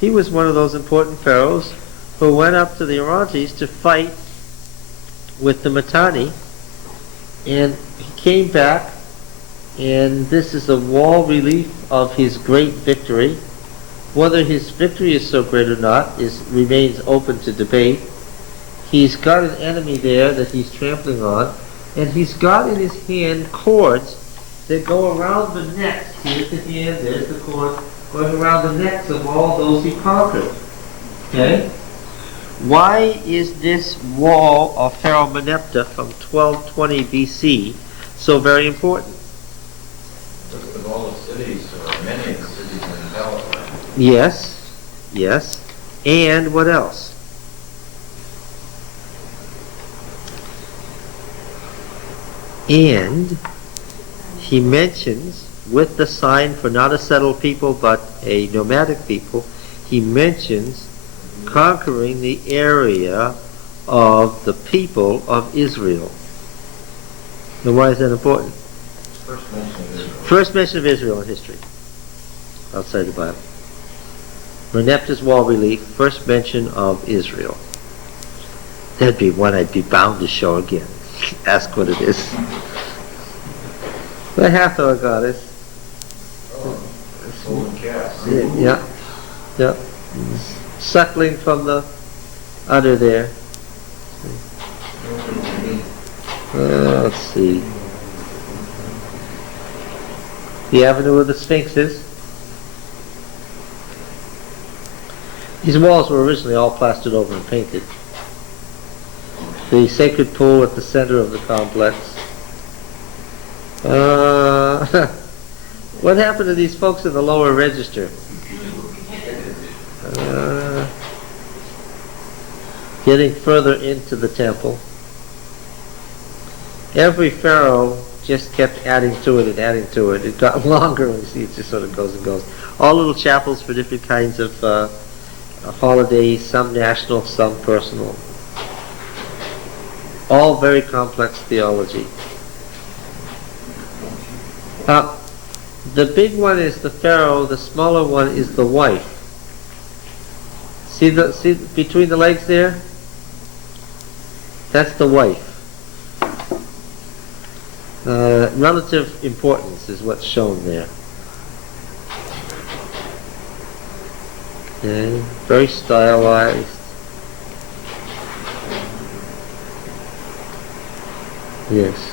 He was one of those important pharaohs who went up to the Orontes to fight with the Mitanni, and he came back, and this is a wall relief of his great victory. Whether his victory is so great or not remains open to debate. He's got an enemy there that he's trampling on, and he's got in his hand cords that go around the necks. Here's the hand, there's the cord, going around the necks of all those he conquered. Okay? Why is this wall of Pharaoh Meneptah from 1220 BC so very important? Because of all the cities, or many of the cities in the Palestine. Yes. And what else? And he mentions, with the sign for not a settled people but a nomadic people, he mentions conquering the area of the people of Israel. Now why is that important? First mention of Israel. First mention of Israel in history, outside the Bible. Meneptah's wall relief, first mention of Israel. That'd be one I'd be bound to show again. Ask what it is. The Hathor goddess. Oh, golden calf. Yeah. Suckling from the udder there. Let's see. The Avenue of the Sphinxes. These walls were originally all plastered over and painted. The sacred pool at the center of the complex. What happened to these folks in the lower register? Getting further into the temple. Every pharaoh just kept adding to it and adding to it. It got longer, and you see it just sort of goes and goes. All little chapels for different kinds of holidays, some national, some personal. All very complex theology. The big one is the pharaoh, the smaller one is the wife. See between the legs there? That's the wife. Relative importance is what's shown there. Okay, very stylized. Yes.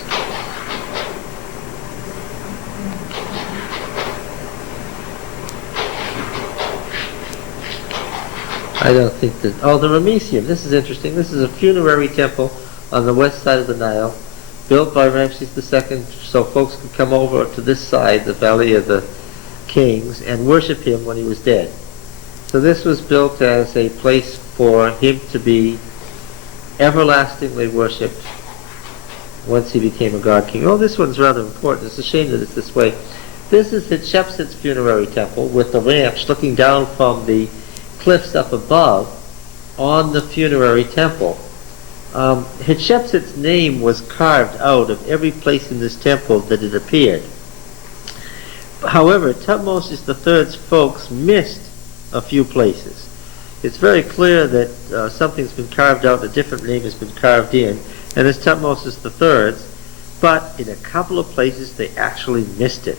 I don't think that... Oh, the Ramesseum. This is interesting. This is a funerary temple on the west side of the Nile, built by Ramses II so folks could come over to this side, the Valley of the Kings, and worship him when he was dead. So this was built as a place for him to be everlastingly worshipped once he became a god king. Oh, this one's rather important. It's a shame that it's this way. This is Hatshepsut's funerary temple with the ramps looking down from the cliffs up above on the funerary temple. Hatshepsut's name was carved out of every place in this temple that it appeared. However, Thutmose III's folks missed a few places. It's very clear that something's been carved out, a different name has been carved in, and it's Thutmose III's, but in a couple of places they actually missed it.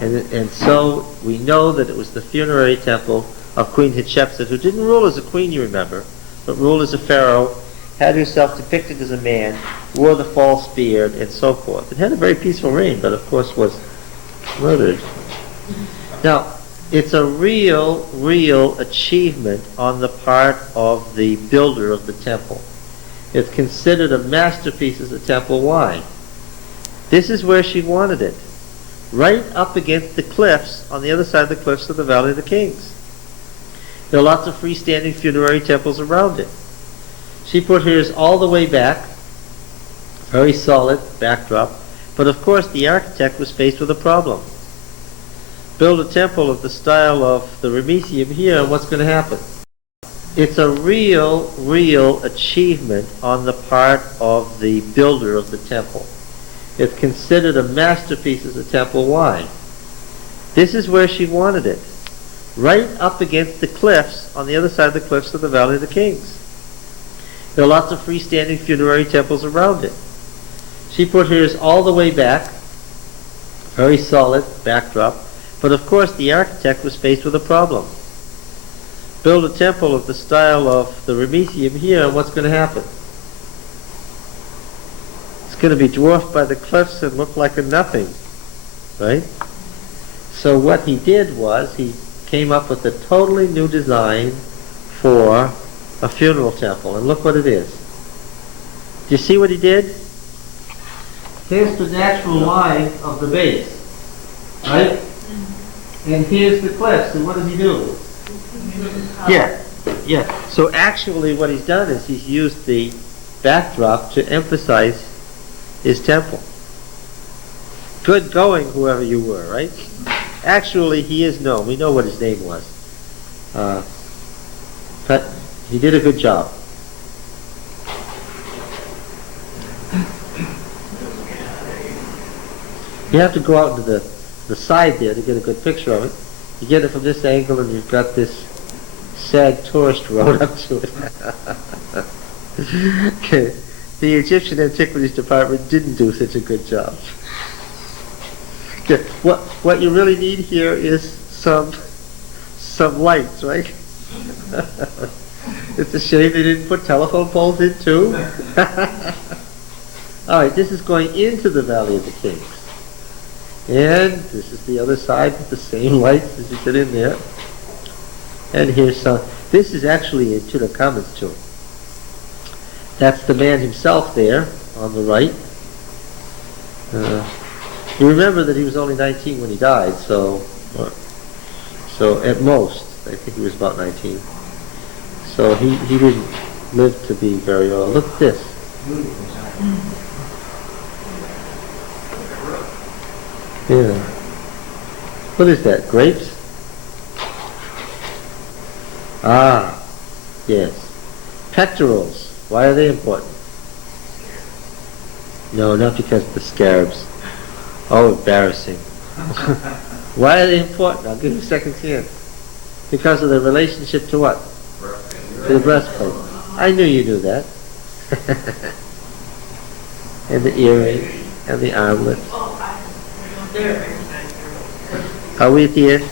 And so we know that it was the funerary temple of Queen Hatshepsut, who didn't rule as a queen, you remember, but ruled as a pharaoh, had herself depicted as a man, wore the false beard, and so forth. It had a very peaceful reign, but of course was murdered. Now, it's a real achievement on the part of the builder of the temple. It's considered a masterpiece as a temple. Why? This is where she wanted it. Right up against the cliffs, on the other side of the cliffs of the Valley of the Kings. There are lots of freestanding funerary temples around it. She put hers all the way back, very solid backdrop, but of course the architect was faced with a problem. Build a temple of the style of the Ramesseum here, and what's going to happen? It's a real achievement on the part of the builder of the temple. It's considered a masterpiece as a temple. Why? This is where she wanted it. Right up against the cliffs, on the other side of the cliffs of the Valley of the Kings. There are lots of freestanding funerary temples around it. She put hers all the way back, very solid backdrop, but of course the architect was faced with a problem. Build a temple of the style of the Ramesseum here, and what's going to happen? It's going to be dwarfed by the cliffs and look like a nothing, right? So what he did was he came up with a totally new design for a funeral temple, and look what it is. Do you see what he did? Here's the natural line of the base, right? And here's the cliffs, and what does he do? Yeah. So actually what he's done is he's used the backdrop to emphasize his temple. Good going, whoever you were, right? Actually, he is known. We know what his name was. But he did a good job. You have to go out to the side there to get a good picture of it. You get it from this angle and you've got this sad tourist road up to it. Okay. The Egyptian Antiquities Department didn't do such a good job. Okay. What you really need here is some lights, right? It's a shame they didn't put telephone poles in too. Alright, this is going into the Valley of the Kings. And this is the other side with the same lights as you put in there. And here's some. This is actually in Tutankhamun's tomb. That's the man himself there on the right. You remember that he was only 19 when he died, so at most, I think he was about 19. So he didn't live to be very old. Look at this. Yeah. What is that? Grapes? Ah, yes. Pectorals. Why are they important? No, not because of the scarabs. Oh, embarrassing. Why are they important? I'll give you a second chance. Because of the relationship to what? To the breastplate. I knew you knew that. And the earring, and the armlet. Are we at the end?